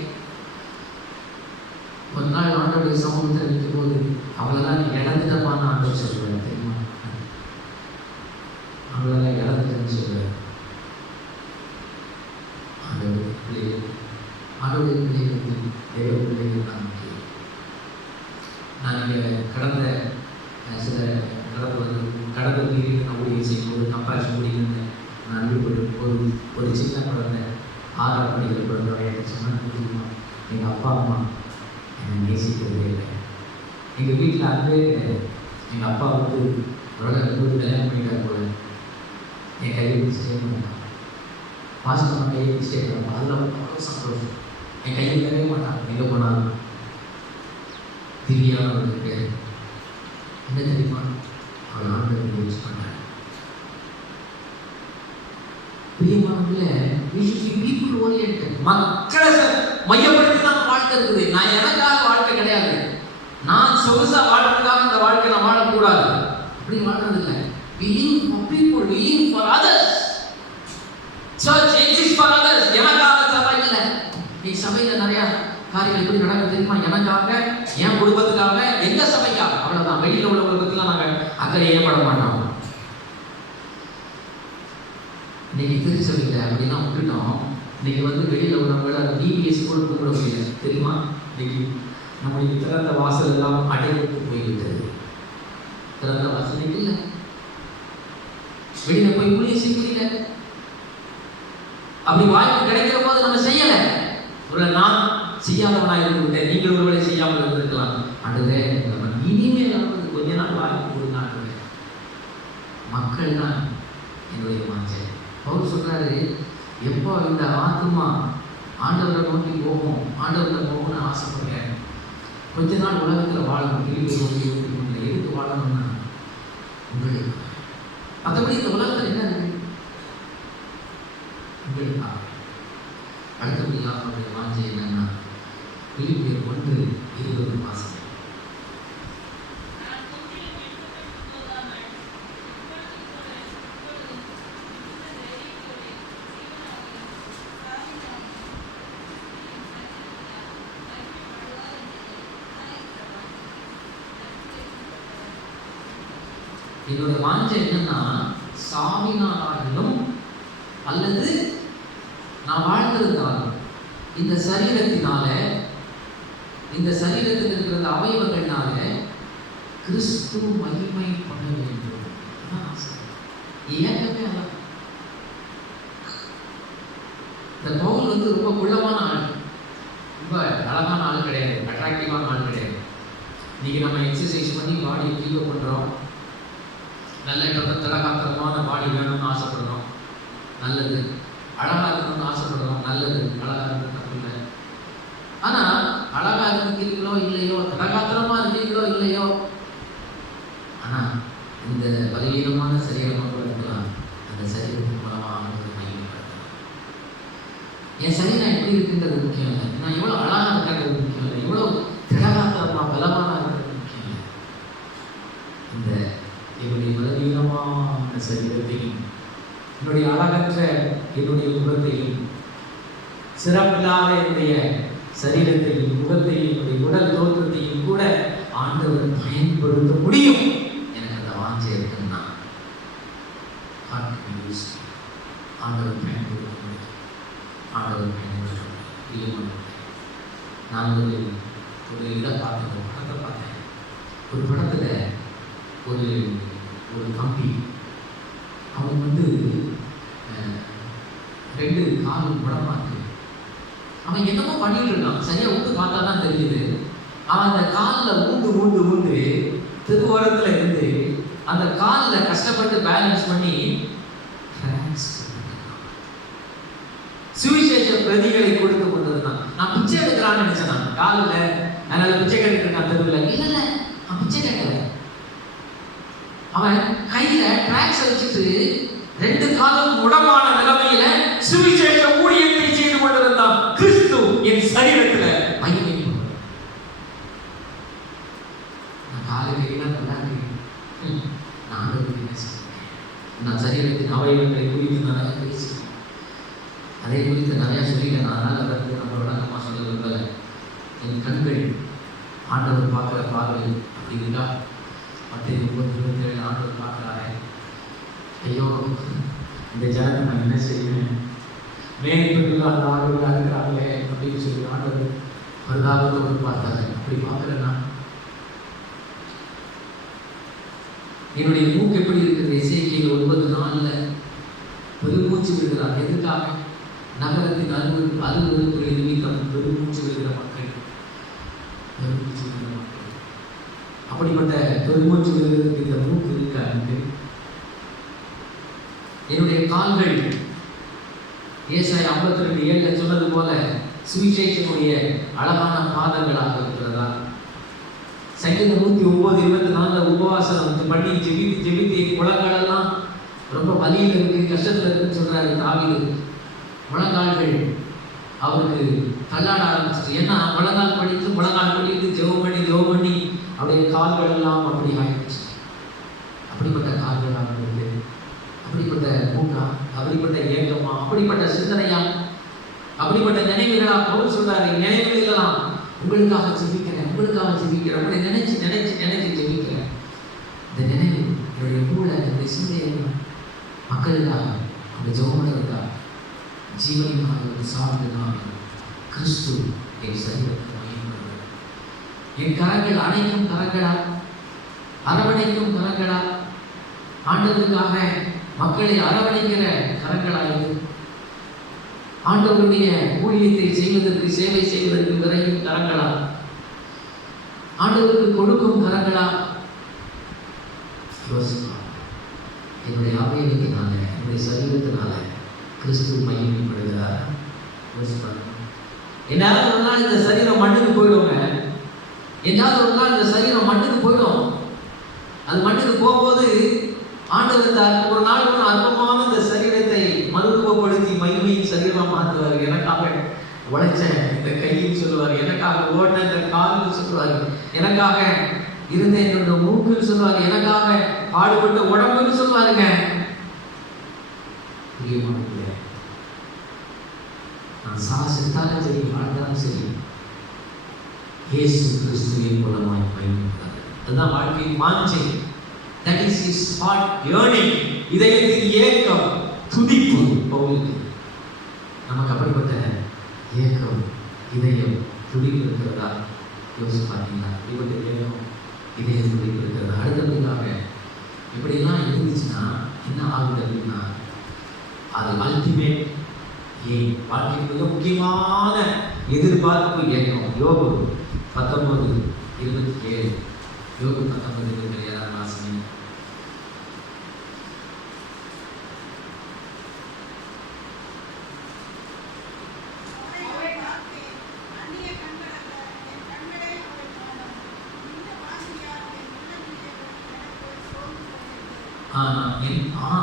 ஒரு நாள் ஆண்டவருடைய சமூகத்தில் நிற்கும் போது அவளெல்லாம் நீ இழந்துட்டப்பான்னு ஆண்டவர் சொல்றாரு தெரியுமா? அவளெல்லாம் இழந்துட்டேன்னு சொல்றாரு. ஆண்டவருடைய பிள்ளைகளுக்கு தேவ பிள்ளைகள் தான் முக்கியம். நான் இங்கே கடந்த சில கடந்த பீரியட் நான் ஊழியம் செய்யும்போது கம்பேரிஷன் முடியிருந்தேன். நான் ஈடுபட்டு ஒரு சின்ன குழந்தை 6ஆம் படிக்கிற குழந்தை சொன்னா, எங்கள் அப்பா அம்மா என்னை நேசிக்கிறதே இல்லை. எங்கள் வீட்டில் அன்பே கிடையாது. எங்கள் அப்பா வந்து உலகம் கல்யாணம் பண்ணிட்டார் போல என் கையை பிடிச்சிட்டே பண்ணான். பாஸ்டர் நம்ம கையை பிடிச்சிட்டே பண்ணான். அதில் அவ்வளோ சந்தோஷம். என் கையை விடவே மாட்டான். எங்கே போனாலும் திவ்யான ஒரு பேர் என்ன தெரியுமா? அவள் ஆண்டவரை யூஸ் பண்ணார். பிரியமானவர்களே, we should be people oriented. மக்களை மையப்படுத்தி தான் வாழ்க்கை இருக்குது. நான் எனக்காக வாழ்க்கை கிடையாது. நான் சொகுசா வாழ்றதுக்காக இந்த வாழ்க்கை நான் வாழக்கூடாது. அப்படி வாழ்றது இல்லை. We live for people, we live for others. Church exists for others. எனக்காக சபை இல்லை. நீ சபையில் நிறைய காரியங்கள் எப்படி நடக்குது தெரியுமா? எனக்காக, என் குடும்பத்துக்காக, எங்க சபைக்காக, அவ்வளவுதான். வெளியில உள்ள குடும்பத்துல நாங்கள் அக்கறையே பட மாட்டோம். இன்னைக்கு திருச்சபையில் அப்படின்னா விட்டுட்டோம். இன்னைக்கு வந்து வெளியில உள்ளவங்கள டிபிஎஸ் கூட கூட முடியல தெரியுமா? இன்னைக்கு நம்மளுக்கு திறந்த வாசல் எல்லாம் அடைத்து போய்விட்டது. திறந்த வாசல் இல்லை. வெளியில போய் ஊழியம் செய்ய முடியல. அப்படி வாய்ப்பு கிடைக்கிற போது நம்ம செய்யல. ஒரு நான் செய்யாதவனா இருந்து விட்டேன். நீங்கள் ஒருவேளை செய்யாமல் இருந்திருக்கலாம். அடுத்தே நம்ம இனிமேல் கொஞ்ச நாள் வாய்ப்பு கொடுங்க. மக்கள் தான் என்னுடைய வாஞ்சை. அவர் சொல்றாரு, எப்போ இந்த ஆத்மா ஆண்டவரை நோக்கி போகும், ஆண்டவரை போகணும்னு ஆசைப்படுறேன். கொஞ்ச நாள் உலகத்தில் வாழணும். எதுக்கு வாழணும்னா உங்களுக்கு. மற்றபடி இந்த உலகத்தில் என்ன இருக்கு? உங்களுக்காக. அடுத்தபடியாக அவருடைய வாஞ்சை என்னன்னா, பிலிப்பியர் 1:20 வாசிக்கிறேன். என்னோட வாஞ்சை என்னன்னா, சாவினாலும் அல்லது நான் வாழ்ந்ததுனாலும் இந்த சரீரத்தினால, இந்த சரீரத்தில் இருக்கிற அவயவங்கள்னால கிறிஸ்து மகிமைப்பட வேண்டும். ஏகமே அல்ல. இந்த பவுல் வந்து ரொம்ப குள்ளமான ஆள், ரொம்ப அழகான ஆள் கிடையாது, அட்ராக்டிவான ஆள் கிடையாது. இன்னைக்கு நம்ம எக்ஸசைஸ் பண்ணி பாடியை கீழே பண்ணுறோம். நல்ல திடகாத்திரமான பாடி வேணும்னு ஆசைப்படுறோம், நல்லது. அழகாக இருக்கணும்னு ஆசைப்படுறோம், நல்லது. அழகாக இருக்கு தப்பு இல்லை. ஆனால் அழகாக இருக்கிறீங்களோ இல்லையோ, திடகாத்திரமாக இருக்கிறீங்களோ இல்லையோ, ஆனால் இந்த பலவீனமான சரீரமாக இருக்கலாம். அந்த சரீரத்தின் மூலமாக மையப்படுத்தலாம். என் சரீரம் எப்படி இருக்குன்றது முக்கியம் இல்லை. நான் எவ்வளோ அழகாக இருக்கிறது முக்கியம் இல்லை. எவ்வளோ திடகாத்திரமாக பலமான இருக்கிறது முக்கியம் இல்லை. இந்த என்னுடைய பலவீனமான சரீரத்தையும், என்னுடைய அழகற்ற என்னுடைய முகத்தையும், சிறப்பில்லாத என்னுடைய சரீரத்தையும், முகத்தையும், என்னுடைய உடல் தோற்றத்தையும் கூட ஆண்டவர் பயன்படுத்த முடியும். எனக்கு அந்த வாஞ்சை இருக்குன்னா ஆண்டவர் பயன்படுத்த முடியும். ஆண்டவர் பயன்படுத்த முடியும். நான் ஒரு இதை பார்த்தேன், படத்தை பார்த்தேன். ஒரு படத்தில் ஒரு தம்பி, அவன் வந்து 2 கால் முடமா இருக்கு. அவன் என்னமோ பண்ணிட்டு இருக்கான். சரியா ஊட்டு பார்த்தா தான் தெரியுது. அவன் அந்த காலில் ஊண்டு திருவோரத்தில் இருந்து அந்த காலில் கஷ்டப்பட்டு பேலன்ஸ் பண்ணி பிரதிகளை கொடுத்து கொண்டிருந்தான். நான் பிச்சை எடுக்கிறான்னு நினைச்சேன். காலில் அதனால பிச்சை கேட்டுட்டு இருக்கான் தெருவில். இல்ல நான் பிச்சை கேட்கல. அவன் கையில டிராக்ஸ் வச்சுட்டு 2 காலம் முடமான நிலைமையில சுவிசேஷ ஊழியத்தை செய்து கொண்டிருந்தான். கிறிஸ்து என் சரீரத்துல மகிமை. நான் காலையில நல்லா நான் சரீரத்தின் அவயவங்களை குறித்து நிறைய பேசிட்டேன். அதை குறித்து நிறைய சொல்லிட்டேன். அதனால அதை நம்ம விளக்கமா சொல்ல விரும்பல. என் கண்கள் ஆண்டவர் பார்க்கிற பார்வை அப்படி இருக்கா? மத்திய 27 ஆண்டவர் பார்க்கிறாரே, ஐயோ இந்த ஜனத்தை நான் என்ன செய்வேன், மேற்பட்டு அந்த ஆண்டவராக இருக்கிறாங்களே அப்படின்னு சொல்லி ஆண்டவர் பரிதாபத்தோடு பார்த்தாரு. அப்படி பார்க்கிறேன்னா என்னுடைய மூக்கு எப்படி இருக்கிறது? எசேக்கியேல் 9:4 பெருமூச்சு விடுகிறார். எதுக்காக? நகரத்தின் அலுவலகத்துறை நிமித்தம் பெருமூச்சு விடுகிற மக்கள், பெருமூச்சு விடுகிற மக்கள். அப்படிப்பட்ட பெருமூச்சு விடுகிறதுக்கு இந்த மூக்கு இருக்காங்க. என்னுடைய கால்கள் ஏசாயா 52:7 சொன்னது போல சுவிசேஷனுடைய அழகான பாதங்களாக இருக்கிறதா? சங்கீதம் 109:24 உபவாசம் பண்ணி ஜெபித்து முழங்காலெல்லாம் ரொம்ப வலியில் இருக்கு, கஷ்டத்தில் இருக்குன்னு சொல்றாரு தாவீது. முழங்கால்கள் அவருக்கு தள்ளாட ஆரம்பிச்சிட்டு. ஏன்னா முழங்கால் படித்து ஜெபம் பண்ணி அப்படியே கால்கள் எல்லாம் அப்படி ஆயிடுச்சு. அப்படிப்பட்ட கால்கள் ஆகிறது, அப்படிப்பட்ட மூக்கா, அப்படிப்பட்ட ஏக்கமா, அப்படிப்பட்ட சிந்தனையா, அப்படிப்பட்ட நினைவுகளா? பவுல் சொல்றாரு, நினைவுகளெல்லாம் உங்களுக்காக ஜெபிக்கிறேன், உங்களை நினைச்சு ஜெபிக்கிறேன். இந்த நினைவு என்னுடைய கூட என்னுடைய சிந்தையை மக்களுக்காக, அந்த ஜெபங்களுக்காக, ஜீவனுக்காக சார்ந்ததாக கிறிஸ்து என் சரீரத்தை மகிமைப்படுகிறார். என் கரங்கள் அணைக்கும் கரங்களா, அரவணைக்கும் கரங்களா, ஆண்டவருக்காக மக்களை அரவணைக்கிற கரங்களாக, ஆண்டவருடைய ஊழியத்தை செய்வதற்கு, சேவை செய்வதற்கு விரையும் கரங்களா, ஆண்டவருக்கு கொடுக்கும் கரங்களா? யோசிக்கலாம். என்னுடைய அவயவத்தினால, என்னுடைய சரீரத்தினால கிறிஸ்து மகிமைப்படுகிறார். யோசிப்பாங்க. என்னாவது ஒரு நாள் இந்த சரீரம் மண்ணுக்கு போயிடுங்க. என்னாவது ஒரு நாள் இந்த சரீரம் மண்ணுக்கு போயிடும். அது மண்ணுக்கு போகும்போது ஆண்டவர் ஒரு நாள் ஒன்று அற்பமான இந்த சரீரத்தை மருத்துவப்படுத்தி மகிமையின் சரீரமா மாற்றுவார். எனக்காக உழைச்ச இந்த கைன்னு சொல்லுவார், எனக்காக ஓடின இந்த கால்னு சொல்லுவார், எனக்காக இருந்த என்னோட மூக்குன்னு சொல்லுவாங்க, எனக்காக பாடுபட்ட உடம்புன்னு சொல்லுவாருங்க. நான் செத்தாலும் சரி, வாழ்ந்தாலும் சரி, இயேசு கிறிஸ்துவின் மூலமாய் பயன்படுத்தார். அதுதான் வாழ்க்கையின் வாஞ்சை. That is his heart yearning. இதயத்தின் ஏக்கம், துடிப்பு. பவுலுக்கு நமக்கு அப்படிப்பட்ட ஏக்கம், இதயம், துடிப்பு இருக்கிறதா? யோசிச்சு பார்த்தீங்களா? இப்படிப்பட்ட ஏக்கம், இதயம், துடிப்பு இருக்கிறதா? அடுத்ததுக்காக இப்படிலாம் இருந்துச்சுன்னா என்ன ஆகுது அப்படின்னா, அது அல்டிமேட் வாழ்க்கைக்கு மிக முக்கியமான எதிர்பார்ப்பு ஏக்கம். யோபு 19:27. யோபு 19:27 வாசனை.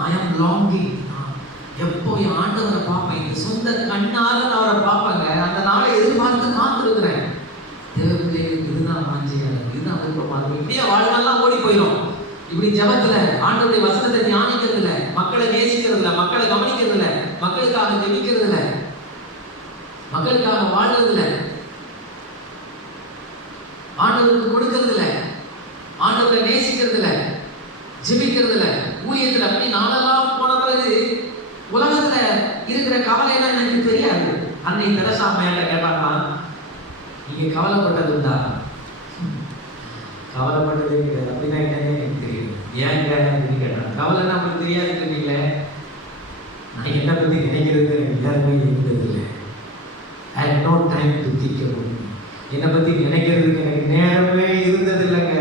I am longing. எப்போ என் ஆண்டவரை பார்ப்பேன், இந்த சொந்த கண்ணால நான் அவரை பார்ப்பேங்க, அந்த நாளை எதிர்பார்த்து காத்திருக்கிறேன். தேவர்களே, இதுதான் வாஞ்சியா இருக்கு, இதுதான் விருப்பமா இருக்கு. இப்படியே வாழ்நாள்லாம் ஓடி போயிடும். இப்படி ஜபத்துல ஆண்டவருடைய வசனத்தை தியானிக்கிறது இல்லை, மக்களை நேசிக்கிறது இல்லை, மக்களை கவனிக்கிறது இல்லை, மக்களுக்காக ஜெபிக்கிறது இல்லை, மக்களுக்காக வாழ்றது இல்லை, ஆண்டவருக்கு கொடுக்கறது இல்லை, ஆண்டவரை நேசிக்கிறது இல்லை, ஜெபிக்கிறது இல்லை, ஊழியத்தில் அப்படி நாளெல்லாம் போன பிறகு உலகத்துல இருக்கிற கவலை எல்லாம் எனக்கு தெரியாது. அன்னை தெரசா அம்மையாட்ட கேட்டாங்கன்னா, நீங்க கவலைப்பட்டதுண்டா? கவலைப்பட்டதே கிடையாது. அப்படின்னா என்னன்னு எனக்கு தெரியும். ஏங்க அப்படின்னு கேட்டாங்க. கவலைன்னா உங்களுக்கு தெரியாதுன்றீங்களே. நான் என்ன பத்தி நினைக்கிறது எல்லாருமே இருந்ததில்லை. I had no time to think about it. என்னை பத்தி நினைக்கிறதுக்கு எனக்கு நேரமே இருந்ததில்லைங்க.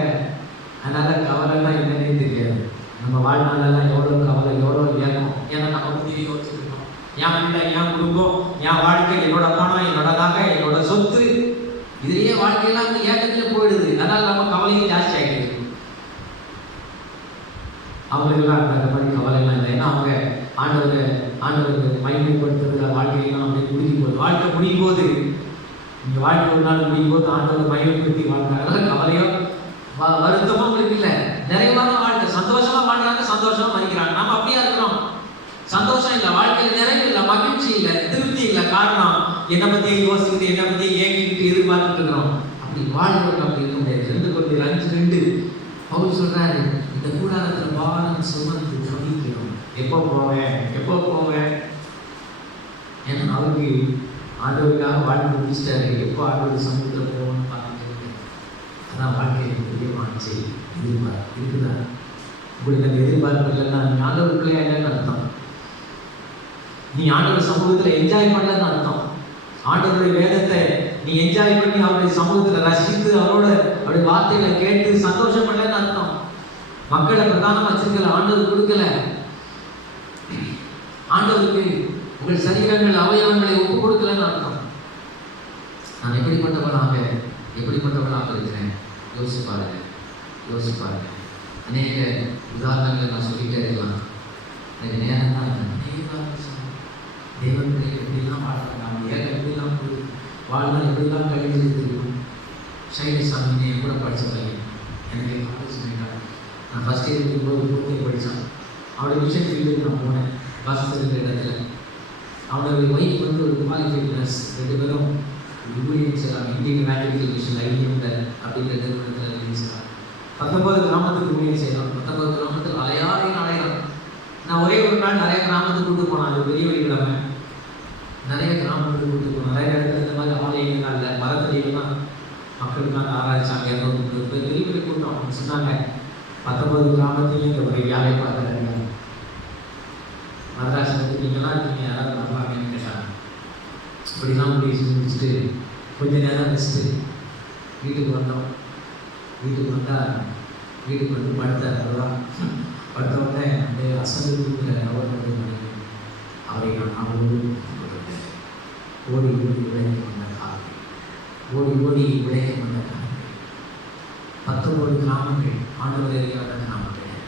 அதனால கவலைன்னா என்னன்னே தெரியாது. நம்ம வாழ்நாளெல்லாம் எவ்வளோ கவலை, எவ்வளோ ஏக்கம். ஏன்னா நம்ம புத்தியை யோசிச்சுருக்கோம். என் பிள்ளை, என் குடும்பம், என் வாழ்க்கை, என்னோட பணம், என்னோட நகை, என்னோட சொத்து, இதுலயே வாழ்க்கையெல்லாம் வந்து ஏக்கத்துல போயிடுது. அதனால நம்ம கவலையும் ஜாஸ்தி ஆகிடுது. அவங்களுக்கெல்லாம் அந்த மாதிரி கவலைலாம் இல்லை. ஏன்னா அவங்க ஆண்டவருக்கு மகிமைப்படுத்துறது வாழ்க்கையெல்லாம் அப்படியே முடியும் போது, வாழ்க்கை முடியும் போது, இந்த வாழ்க்கை ஒரு நாள் முடியும் போது ஆண்டவர் மகிமைப்படுத்தி வாழ்றாங்க. அதனால கவலையோ வருத்தமும் அவங்களுக்கு இல்லை. நிறைவான வாழ்க்கை, சந்தோஷமா வாழ்றாங்க, சந்தோஷமா மதிக்கிறாங்க. நம்ம அப்படியா இருக்கிறோம். சந்தோஷம் இல்லை, வாழ்க்கையில் நிறைவு இல்லை, மகிழ்ச்சி இல்லை, திருப்தி இல்லை. காரணம் என்னை பற்றியே யோசிக்கிட்டு, என்னை பற்றியே ஏங்கிக்கிட்டு எதிர்பார்த்துட்டு இருக்கிறோம். அப்படி வாழ்றவங்க அப்படி இருக்க முடியாது. 2 Corinthians 5:2 பவுல் சொல்றாரு, இந்த கூடாரத்தில் பாரம் சுமந்து தவிக்கிறோம். எப்போ போவேன். ஏன்னா அவருக்கு ஆண்டவருக்காக வாழ்க்கை முடிச்சிட்டாரு. எப்போ ஆண்டவர் சமூகத்தில் போகணும்னு பார்த்துட்டு, அதான் வாழ்க்கையை பெரியமான செய்தி. எதிர்பார்ப்பு இருக்குதா? உங்களுக்கு அந்த எதிர்பார்ப்பு இல்லைன்னா நீ ஆண்டவருக்குள்ளே இல்லைன்னு அர்த்தம். நீ ஆண்டவர் சமூகத்தில் என்ஜாய் பண்ணலன்னு அர்த்தம். ஆண்டவருடைய வேதத்தை நீ என்ஜாய் பண்ணி அவருடைய சமூகத்தில் ரசித்து அவரோட அவருடைய வார்த்தைகளை கேட்டு சந்தோஷம் பண்ணலன்னு அர்த்தம். மக்களை பிரதானம் வச்சிருக்கல, ஆண்டவர் கொடுக்கல. ஆண்டவருக்கு உங்கள் சரீரங்கள் அவயவங்களை ஒப்பு கொடுக்கலன்னு அர்த்தம். நான் எப்படிப்பட்டவனாக இருக்கிறேன்? யோசிச்சு பாருங்க. அநேக உதாரணங்களை நான் சொல்லிட்டே இருக்கலாம். எனக்கு நேரம் தான் தேவன் எப்படிலாம் வாழ்றாங்க, அவங்க ஏக எப்படிலாம் வாழ்நாள் எப்படிலாம் கழிஞ்சு தெரியும். சைனிசாமி கூட படித்தவங்க எனக்கு காலேஜ் பண்ணிட்டாங்க. நான் ஃபஸ்ட் இயர் இருக்கும்போது போதே படித்தான். அவருடைய மிஷன் ஃபீல்டுக்கு நான் போனேன். பஸ் இருக்கிற இடத்துல அவனுடைய ஒய்ஃப் வந்து ஒரு குவாலிஃபைட் நர்ஸ். 2 பேரும் ஊழியம் செய்யலாம். இந்தியன் மேத்தமெட்டிக்கல் மிஷன் ஐஎம்ல அப்படிங்கிற நிறுவனத்தில் ஊழியம் செய்யலாம். 19 கிராமத்துக்கு ஊழியம் செய்யலாம். 19 கிராமத்தில் அலையாயிரம். நான் ஒரே ஒரு நாள் நிறைய கிராமத்துக்கு கூட்டு போனேன். அது பெரிய வெள்ளிக்கிழமை நிறைய கிராமத்துக்கு கூட்டு போனோம். நிறைய இடத்துல இந்த மாதிரி ஆலயங்கள் இல்லை, மரத்தடியெல்லாம் மக்களுக்கான ஆராய்ச்சாங்க. 230 பேர் பெரிய கூட்டம். அவங்க சொன்னாங்க 19 கிராமத்துலேயும் இந்த ஒரு வேலையை பார்க்குறாங்க. மதராசனத்துக்கு நீங்களாம் இருக்கீங்க, யாராவது நம்பாங்கன்னு கேட்டாங்க. இப்படிலாம் முடிச்சுட்டு கொஞ்ச நேரம் வச்சுட்டு வீட்டுக்கு வந்தோம். வீட்டுக்கு வந்து படுத்தார். அதுதான் படுத்தவொடனே அப்படியே அசந்து இருக்கிற கவர்மெண்ட் அவரை நான் அவரோடு ஓடி விளைக்க வந்த காலை 19 கிராமங்கள் ஆண்டவர் அறியாத கிராமங்கள்,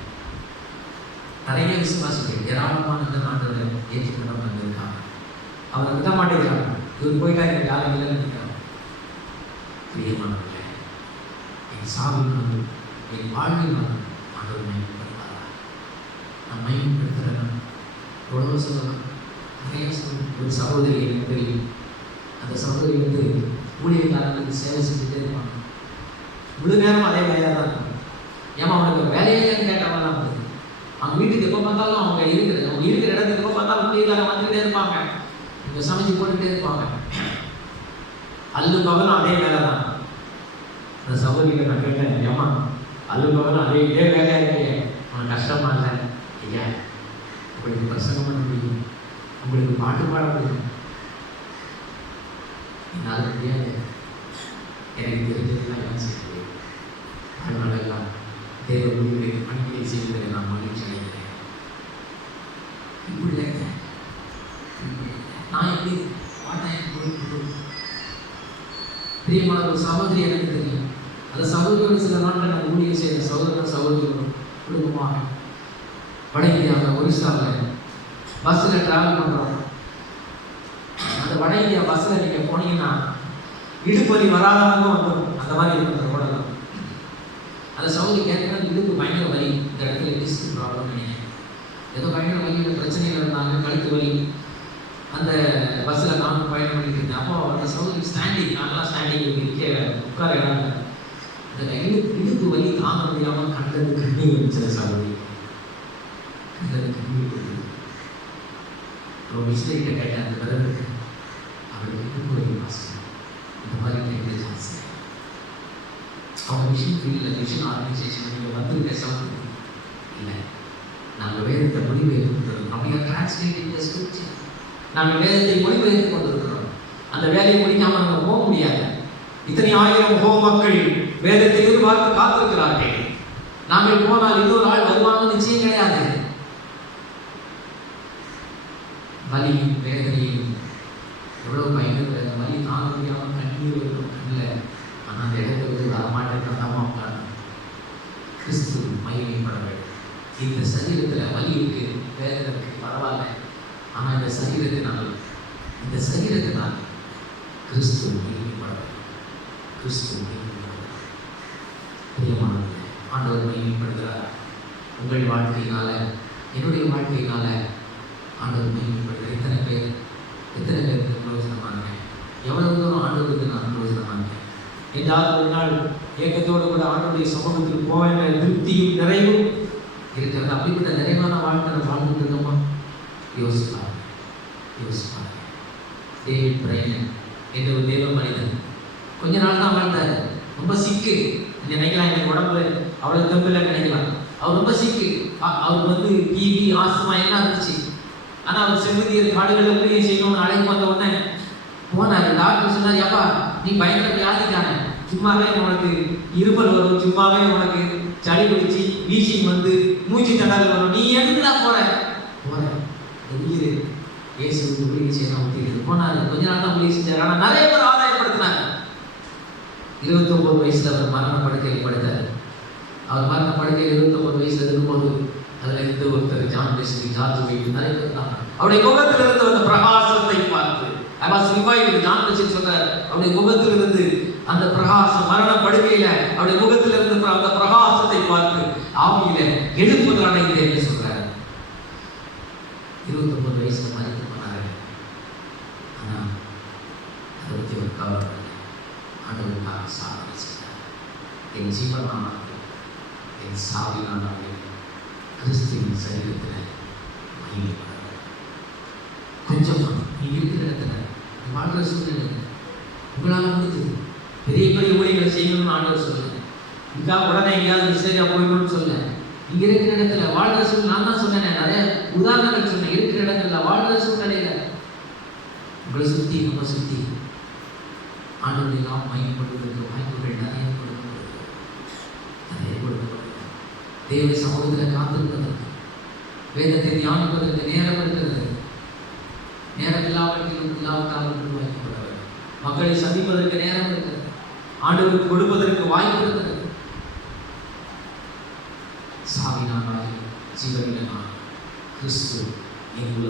நிறைய விசுவாசிகள் ஏராளமான ஆண்டவரை ஏற்றுக்கொண்டு வந்திருக்காங்க. அவரை விட மாட்டேங்கிறாங்க. இவர் போயிட்டா எனக்கு யாரும் இல்லைன்னு நினைக்கிறாங்க. பிரியமானவர்களே, என் சாவினால் என் வாழ்வினால் ஆண்டவர் மகிமைப்படுவாரா? நான் மகிமைப்படுத்துகிறேன். எவ்வளோ சொல்லலாம், நிறைய சொல்லலாம். ஒரு சகோதரி எனக்கு தெரியும். அந்த சகோதரி வந்து ஊழியக்காரங்களுக்கு சேவை செஞ்சுட்டே இருப்பாங்க. முழு நேரம் அதே வேலையாக தான் இருக்கும். ஏமா அவனுக்கு வேலையிலேன்னு கேட்டவங்க தான் போகுது. அவங்க வீட்டுக்கு எப்போ பார்த்தாலும் அவங்க இருக்கிற இடத்துக்கு எப்போ பார்த்தாலும் ஊழியக்காரன் வந்துக்கிட்டே இருப்பாங்க. இங்கே சமைச்சு போட்டுக்கிட்டே இருப்பாங்க. அல்லு பகலும் அதே வேலை தான். அந்த சகோதரியை நான் கேட்டேன், ஏமா அல்லு பகலும் இதே வேலையாக இருக்கே, அவனுக்கு கஷ்டமா இல்லை? ஐயா, உங்களுக்கு பிரசங்கம் பண்ண முடியும், உங்களுக்கு பாட்டு பாட முடியும், என்னால் முடியாது. எனக்கு தெரிஞ்சதெல்லாம் எல்லாம் செய்ய அதனாலெல்லாம் தேவ ஊழியர்களை பணிகளை செய்வதை நான் மகிழ்ச்சி அடைகிறேன். இப்படி நான் எப்படி பிரியமான ஒரு சகோதரி எனக்கு தெரியும். அந்த சகோதரியோடு சில நாட்கள் நான் ஊழியம் செய்த சகோதரர்களும் குடும்பமாக வட இந்தியாவில் ஒரிசாவில் பஸ்ஸில் ட்ராவல் பண்ணுறோம். அந்த வட இந்தியா பஸ்ஸில் நீங்கள் போனீங்கன்னா இடுப்பலி வராதவங்க வந்துடும். அந்த மாதிரி இருக்கிற ரோடெல்லாம் அந்த சகோதரி கேட்கறது இடுப்பு பயங்கர வலி, இந்த இடத்துல டிஸ்க் ப்ராப்ளம் நினைக்கிறேன், ஏதோ பயங்கர வலியில் பிரச்சனையில் இருந்தாங்க, கழுத்து வலி. அந்த பஸ்ஸில் நானும் பயணம் பண்ணிட்டு இருந்தேன். அப்போ அந்த சகோதரி ஸ்டாண்டிங், நாங்களாம் ஸ்டாண்டிங் உட்கார இடம். அந்த இடுப்பு வலி தாங்க முடியாமல் கண்டது கண்ணீர் வச்ச சகோதரி, கண்டது கண்ணீர் கொடுத்தது. ஒரு மிஸ்டேக்கிட்ட கேட்டேன் அந்த பிறகு, அவருக்கு இடுப்பு வலி வாசம் இந்த மாதிரி கேட்க சான்ஸ். அவங்க மிஷின் ஃபீல்டில் மிஷின் ஆர்கனைசேஷன் நீங்கள் வந்துருக்க சாப்பிட்டு இல்லை, நாங்கள் வேதத்தை மொழிபெயர்த்து கொண்டிருக்கிறோம். அப்படியே டிரான்ஸ்லேட்டிங் த ஸ்கிரிப்சர், நாங்கள் வேதத்தை மொழிபெயர்த்து கொண்டிருக்கிறோம். அந்த வேலையை முடிக்காமல் நாங்கள் போக முடியாது. இத்தனை ஆயிரம் மக்கள் வேதத்தை எதிர்பார்த்து காத்திருக்கிறார்கள். நாங்கள் போனால் இன்னொரு ஆள் வருவாங்க நிச்சயம் கிடையாது. வலியும் வேதனையும் எவ்வளோ பயந்துக்கிற அந்த வலி தாங்க முடியாமல் கண்ணீர் வரும் கண்ணில். ஆனால் அந்த இடத்துல வந்து வரமாட்டேங்கிறதாம உட்காந்து கிறிஸ்து மகிமைப்பட வேண்டும். இந்த சரீரத்தில் வலி இருக்கு, வேதனை இருக்கு, பரவாயில்ல. ஆனால் இந்த சரீரத்தினால் கிறிஸ்து மகிமைப்பட வேண்டும். கிறிஸ்து மகிமைப்பட வேண்டும். பிரியமானவர்களே, ஆண்டவர் மகிமைப்படுகிறார். உங்கள் வாழ்க்கையினால, என்னுடைய வாழ்க்கையினால ஆண்டவர் மகிமைப்படுகிறார். எத்தனை பேருக்கு பிரயோஜனமானேன்? எவ்வளவு தூரம் ஆண்டவருக்கு நான் பிரயோஜனமானேன்? என்றால் ஒரு நாள் ஏக்கத்தோடு கூட ஆண்டவருடைய சமூகத்தில் போக வேண்டிய திருப்தியும் நிறைவும் இருக்கிறது. அப்படிப்பட்ட நிறைவான வாழ்க்கை நம்ம வாழ்ந்துட்டு இருக்கோமா? யோசிப்பாங்க. டேவிட் பிரையன் என்ற ஒரு தேவ மனிதன் கொஞ்ச நாள் தான் வாழ்ந்தார். ரொம்ப சிக்கு நினைக்கலாம், எனக்கு உடம்புல அவ்வளோ தெம்பில் நினைக்கலாம். அவர் ரொம்ப சிக்கு. அவர் வந்து டிவி ஆஸ்துமா எல்லாம் இருந்துச்சு. ஆனால் அவர் செவ்வந்தியர் காடுகளில் ஊழியம் செய்யணும்னு அழைப்பு வந்த உடனே போனார். டாக்டர் சொன்னார், ஏப்பா நீ பயங்கர வியாதிக்கான, சும்மாவே உனக்கு இருமல் வரும், சும்மாவே உனக்கு சளி பிடிச்சி வீசிங் வந்து மூச்சு தடல் வரும், நீ எதுக்குடா போற உயிர் இயேசுக்கு ஊழியம் செய்யணும் அப்படின்னு போனார். கொஞ்ச நாள் தான் ஊழியம் செஞ்சார். ஆனால் நிறைய பேர் ஆதாயப்படுத்தினார். 29 வயசுல அவர் மரண படுக்கையில் படுத்தார். அவர் மரண படுக்கையில் 29 வயசுல இருக்கும்போது அதில் இருந்து ஒருத்தர் ஜான் வெஸ்லி, ஜார்ஜ் வைட் நிறைய பேர் தான் அவருடைய முகத்திலிருந்து அந்த பிரகாசத்தை பார்த்து ஜான் வெஸ்லி சொல்றார், அவருடைய முகத்திலிருந்து அந்த பிரகாசம், மரண படுக்கையில அவருடைய முகத்திலிருந்து அந்த பிரகாசத்தை பார்த்து ஆவியில எழுப்புதல் அடைந்தேன் என்று சொல்றாரு. 29 வயசுல மறித்து போனாரு. ஆனா அதை பற்றி ஒரு கவலை ஆண்டவருக்காக சாதனை செய்தார். என் ஜீவனானாலும் என் சாவினானாலும் கிறிஸ்துவின் சரீரத்தில் மகிமைப்பட கொஞ்சம் நீ இருக்கிற இடத்துல வாழ்கிற சூழ்நிலை உங்களால் முடிஞ்சது பெரிய பெரிய ஊழியர்களை செய்யணும்னு ஆண்டவர் சொல்லுங்க. இதுக்காக உடனே எங்கேயாவது மிஸ்டேக்காக போயிடணும்னு சொல்ல. இங்கே இருக்கிற இடத்துல வாழ்கிற சூழ்நிலை நான் தான் சொன்னேன், நிறைய உதாரணங்கள் சொன்னேன். இருக்கிற இடத்துல வாழ்கிற சூழ்நிலையில உங்களை சுற்றி நம்ம சுற்றி ஆண்டவரை நாம் மகிமைப்படுவதற்கு வாய்ப்புகள் நிறைய கொடுக்கப்படுகிறது. தேவ சமூகத்தில் காத்திருப்பதற்கு, வேதத்தை தியானிப்பதற்கு நேரம் இருக்கிறது. நேரம் இல்லாவிட்டாலும் வாய்க்கப்பட வேண்டும். மக்களை சந்திப்பதற்கு நேரம் இருக்கிறது. ஆண்டவருக்கு கொடுப்பதற்கு வாய்ப்பு இருக்கிறது. சாவினானாலும் ஜீவனினாலும் கிறிஸ்து எங்குள்ள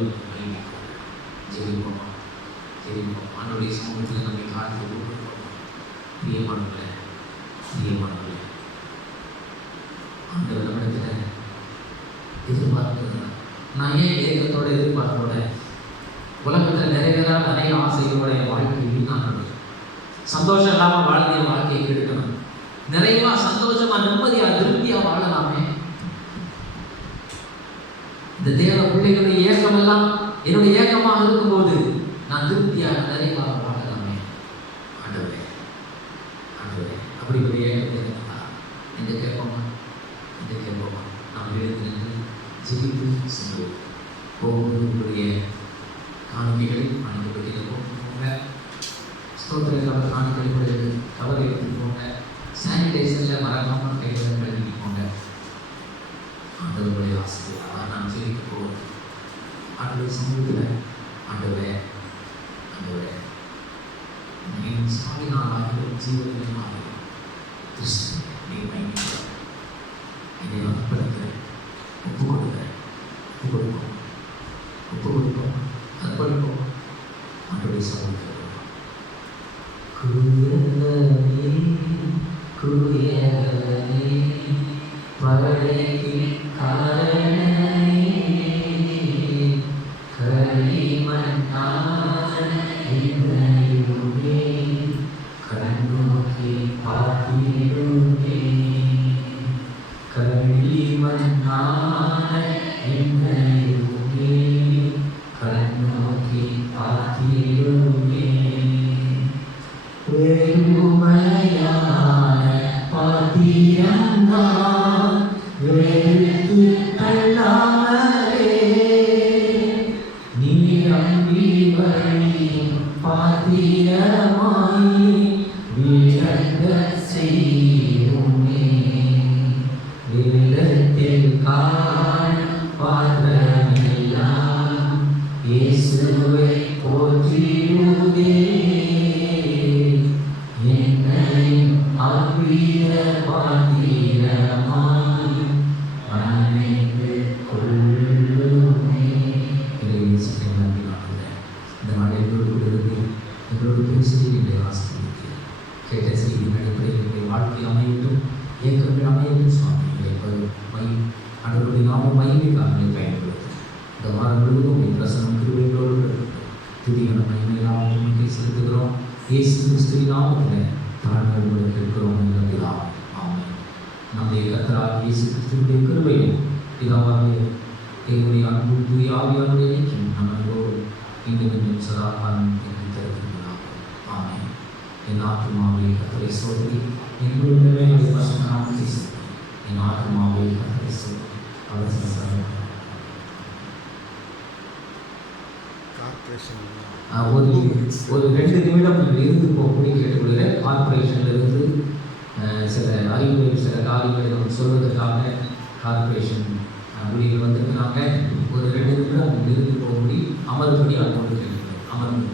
ஜெயிப்போம். ஆண்டவருடைய சமூகத்தில் நம்மை காத்து பிரியமானவர்களே, ஆண்டவர் நம்மிடத்தில் எதிர்பார்க்கிறது. நான் ஏன் ஏக்கத்தோட எதிர்பார்ப்போட உலகத்தில் நிறைவேறாத நிறைய ஆசைகளோட வாழ்க்கை வீணானது. சந்தோஷம் இல்லாமல் வாழ்ந்த வாழ்க்கையை கெடுக்கணும். நிறைவா சந்தோஷமா நிம்மதியா திருப்தியா வாழலாமே. இந்த தேவ பிள்ளைகளுடைய ஏக்கம் எல்லாம் என்னுடைய ஏக்கமாக இருக்கும்போது நான் திருப்தியாக நிறைவாக வாழலாமே. ஆண்டவரே அப்படி ஒரு ஏக்கத்தை இந்த கேட்போமா நாம் எடுத்து நின்று ஜெயித்து சென்று ஒவ்வொருவருடைய காணிக்கைகளையும் அனுப்பி போங்க. ஸ்தோத்திர கவர் காணிக்கை கவர் எடுத்துட்டு போங்க. சானிடைசரில் மறக்காமல் கைகளை கழுவிட்டு போங்க. ஆண்டவருடைய ஆசையாக நான் ஜெயிக்க போவது ஆண்டவர் சமூகத்தில் ஆண்டவரே என் சாவினாலாக ஜீவனாக கிறிஸ்து நீ பயணிக்கிறார். என்னை அர்ப்பணிக்கிறேன், ஒப்பு கொடுப்போம், அர்ப்பணிப்போம். ஆண்டவருடைய சமூகத்தில் Yes. இயேசுவை போற்றிடுவே என்னை அவ்வித பாத்திரமாய் அணைத்து கொள்ளுமே. இந்த நாள் எங்களோடு பேசி என்னை ஆசிரியர் கேட்ட செய்தியின் அடிப்படையில் என்னுடைய வாழ்க்கை அமையட்டும், இயக்கங்கள் அமையட்டும். சுவாமி அனைவருடைய நாம மகிமைக்காக பயன்படுத்தும். இந்த வாரம் முழுவதும் பிரசனம் கிருபைகளோடு துதியான மகிமையிலாக செலுத்துகிறோம். இயேசு கிறிஸ்துவின் நாமத்தில் தாழ்மையோடு கேட்கிறோம் என்ற பிதாவே, ஆமென். நம்முடைய கர்த்தராகிய இயேசு கிறிஸ்துவினுடைய கிருபையும் பிதாவாகிய தேவனுடைய அன்பு தூய ஆவியானுடைய ஐக்கியம் நம்மளோடு இன்னும் சதா காலம் தெரிவித்திருக்கிறார். ஆமென். என் ஆத்துமாவை கர்த்தரை சோதரி, எங்களுடைய நாமத்தை சொல்லி என் ஆத்துமாவை கர்த்தரை சொல்லி அவர் ஒரு 2 நிமிடம் இருந்து போகக்கூடிய கேட்டுக்கொள்கிறேன். கார்பரேஷன்லேருந்து சில அறிவுரைகள், சில காரியங்களை நம்ம சொல்வதற்காக கார்பரேஷன் ஊழியர்கள் வந்திருக்கிறாங்க. ஒரு 2 நிமிடம் இருந்து போகக்கூடிய அமர்வுபடி அவங்களோடு கேட்டுக்கிறேன். அமர்ந்து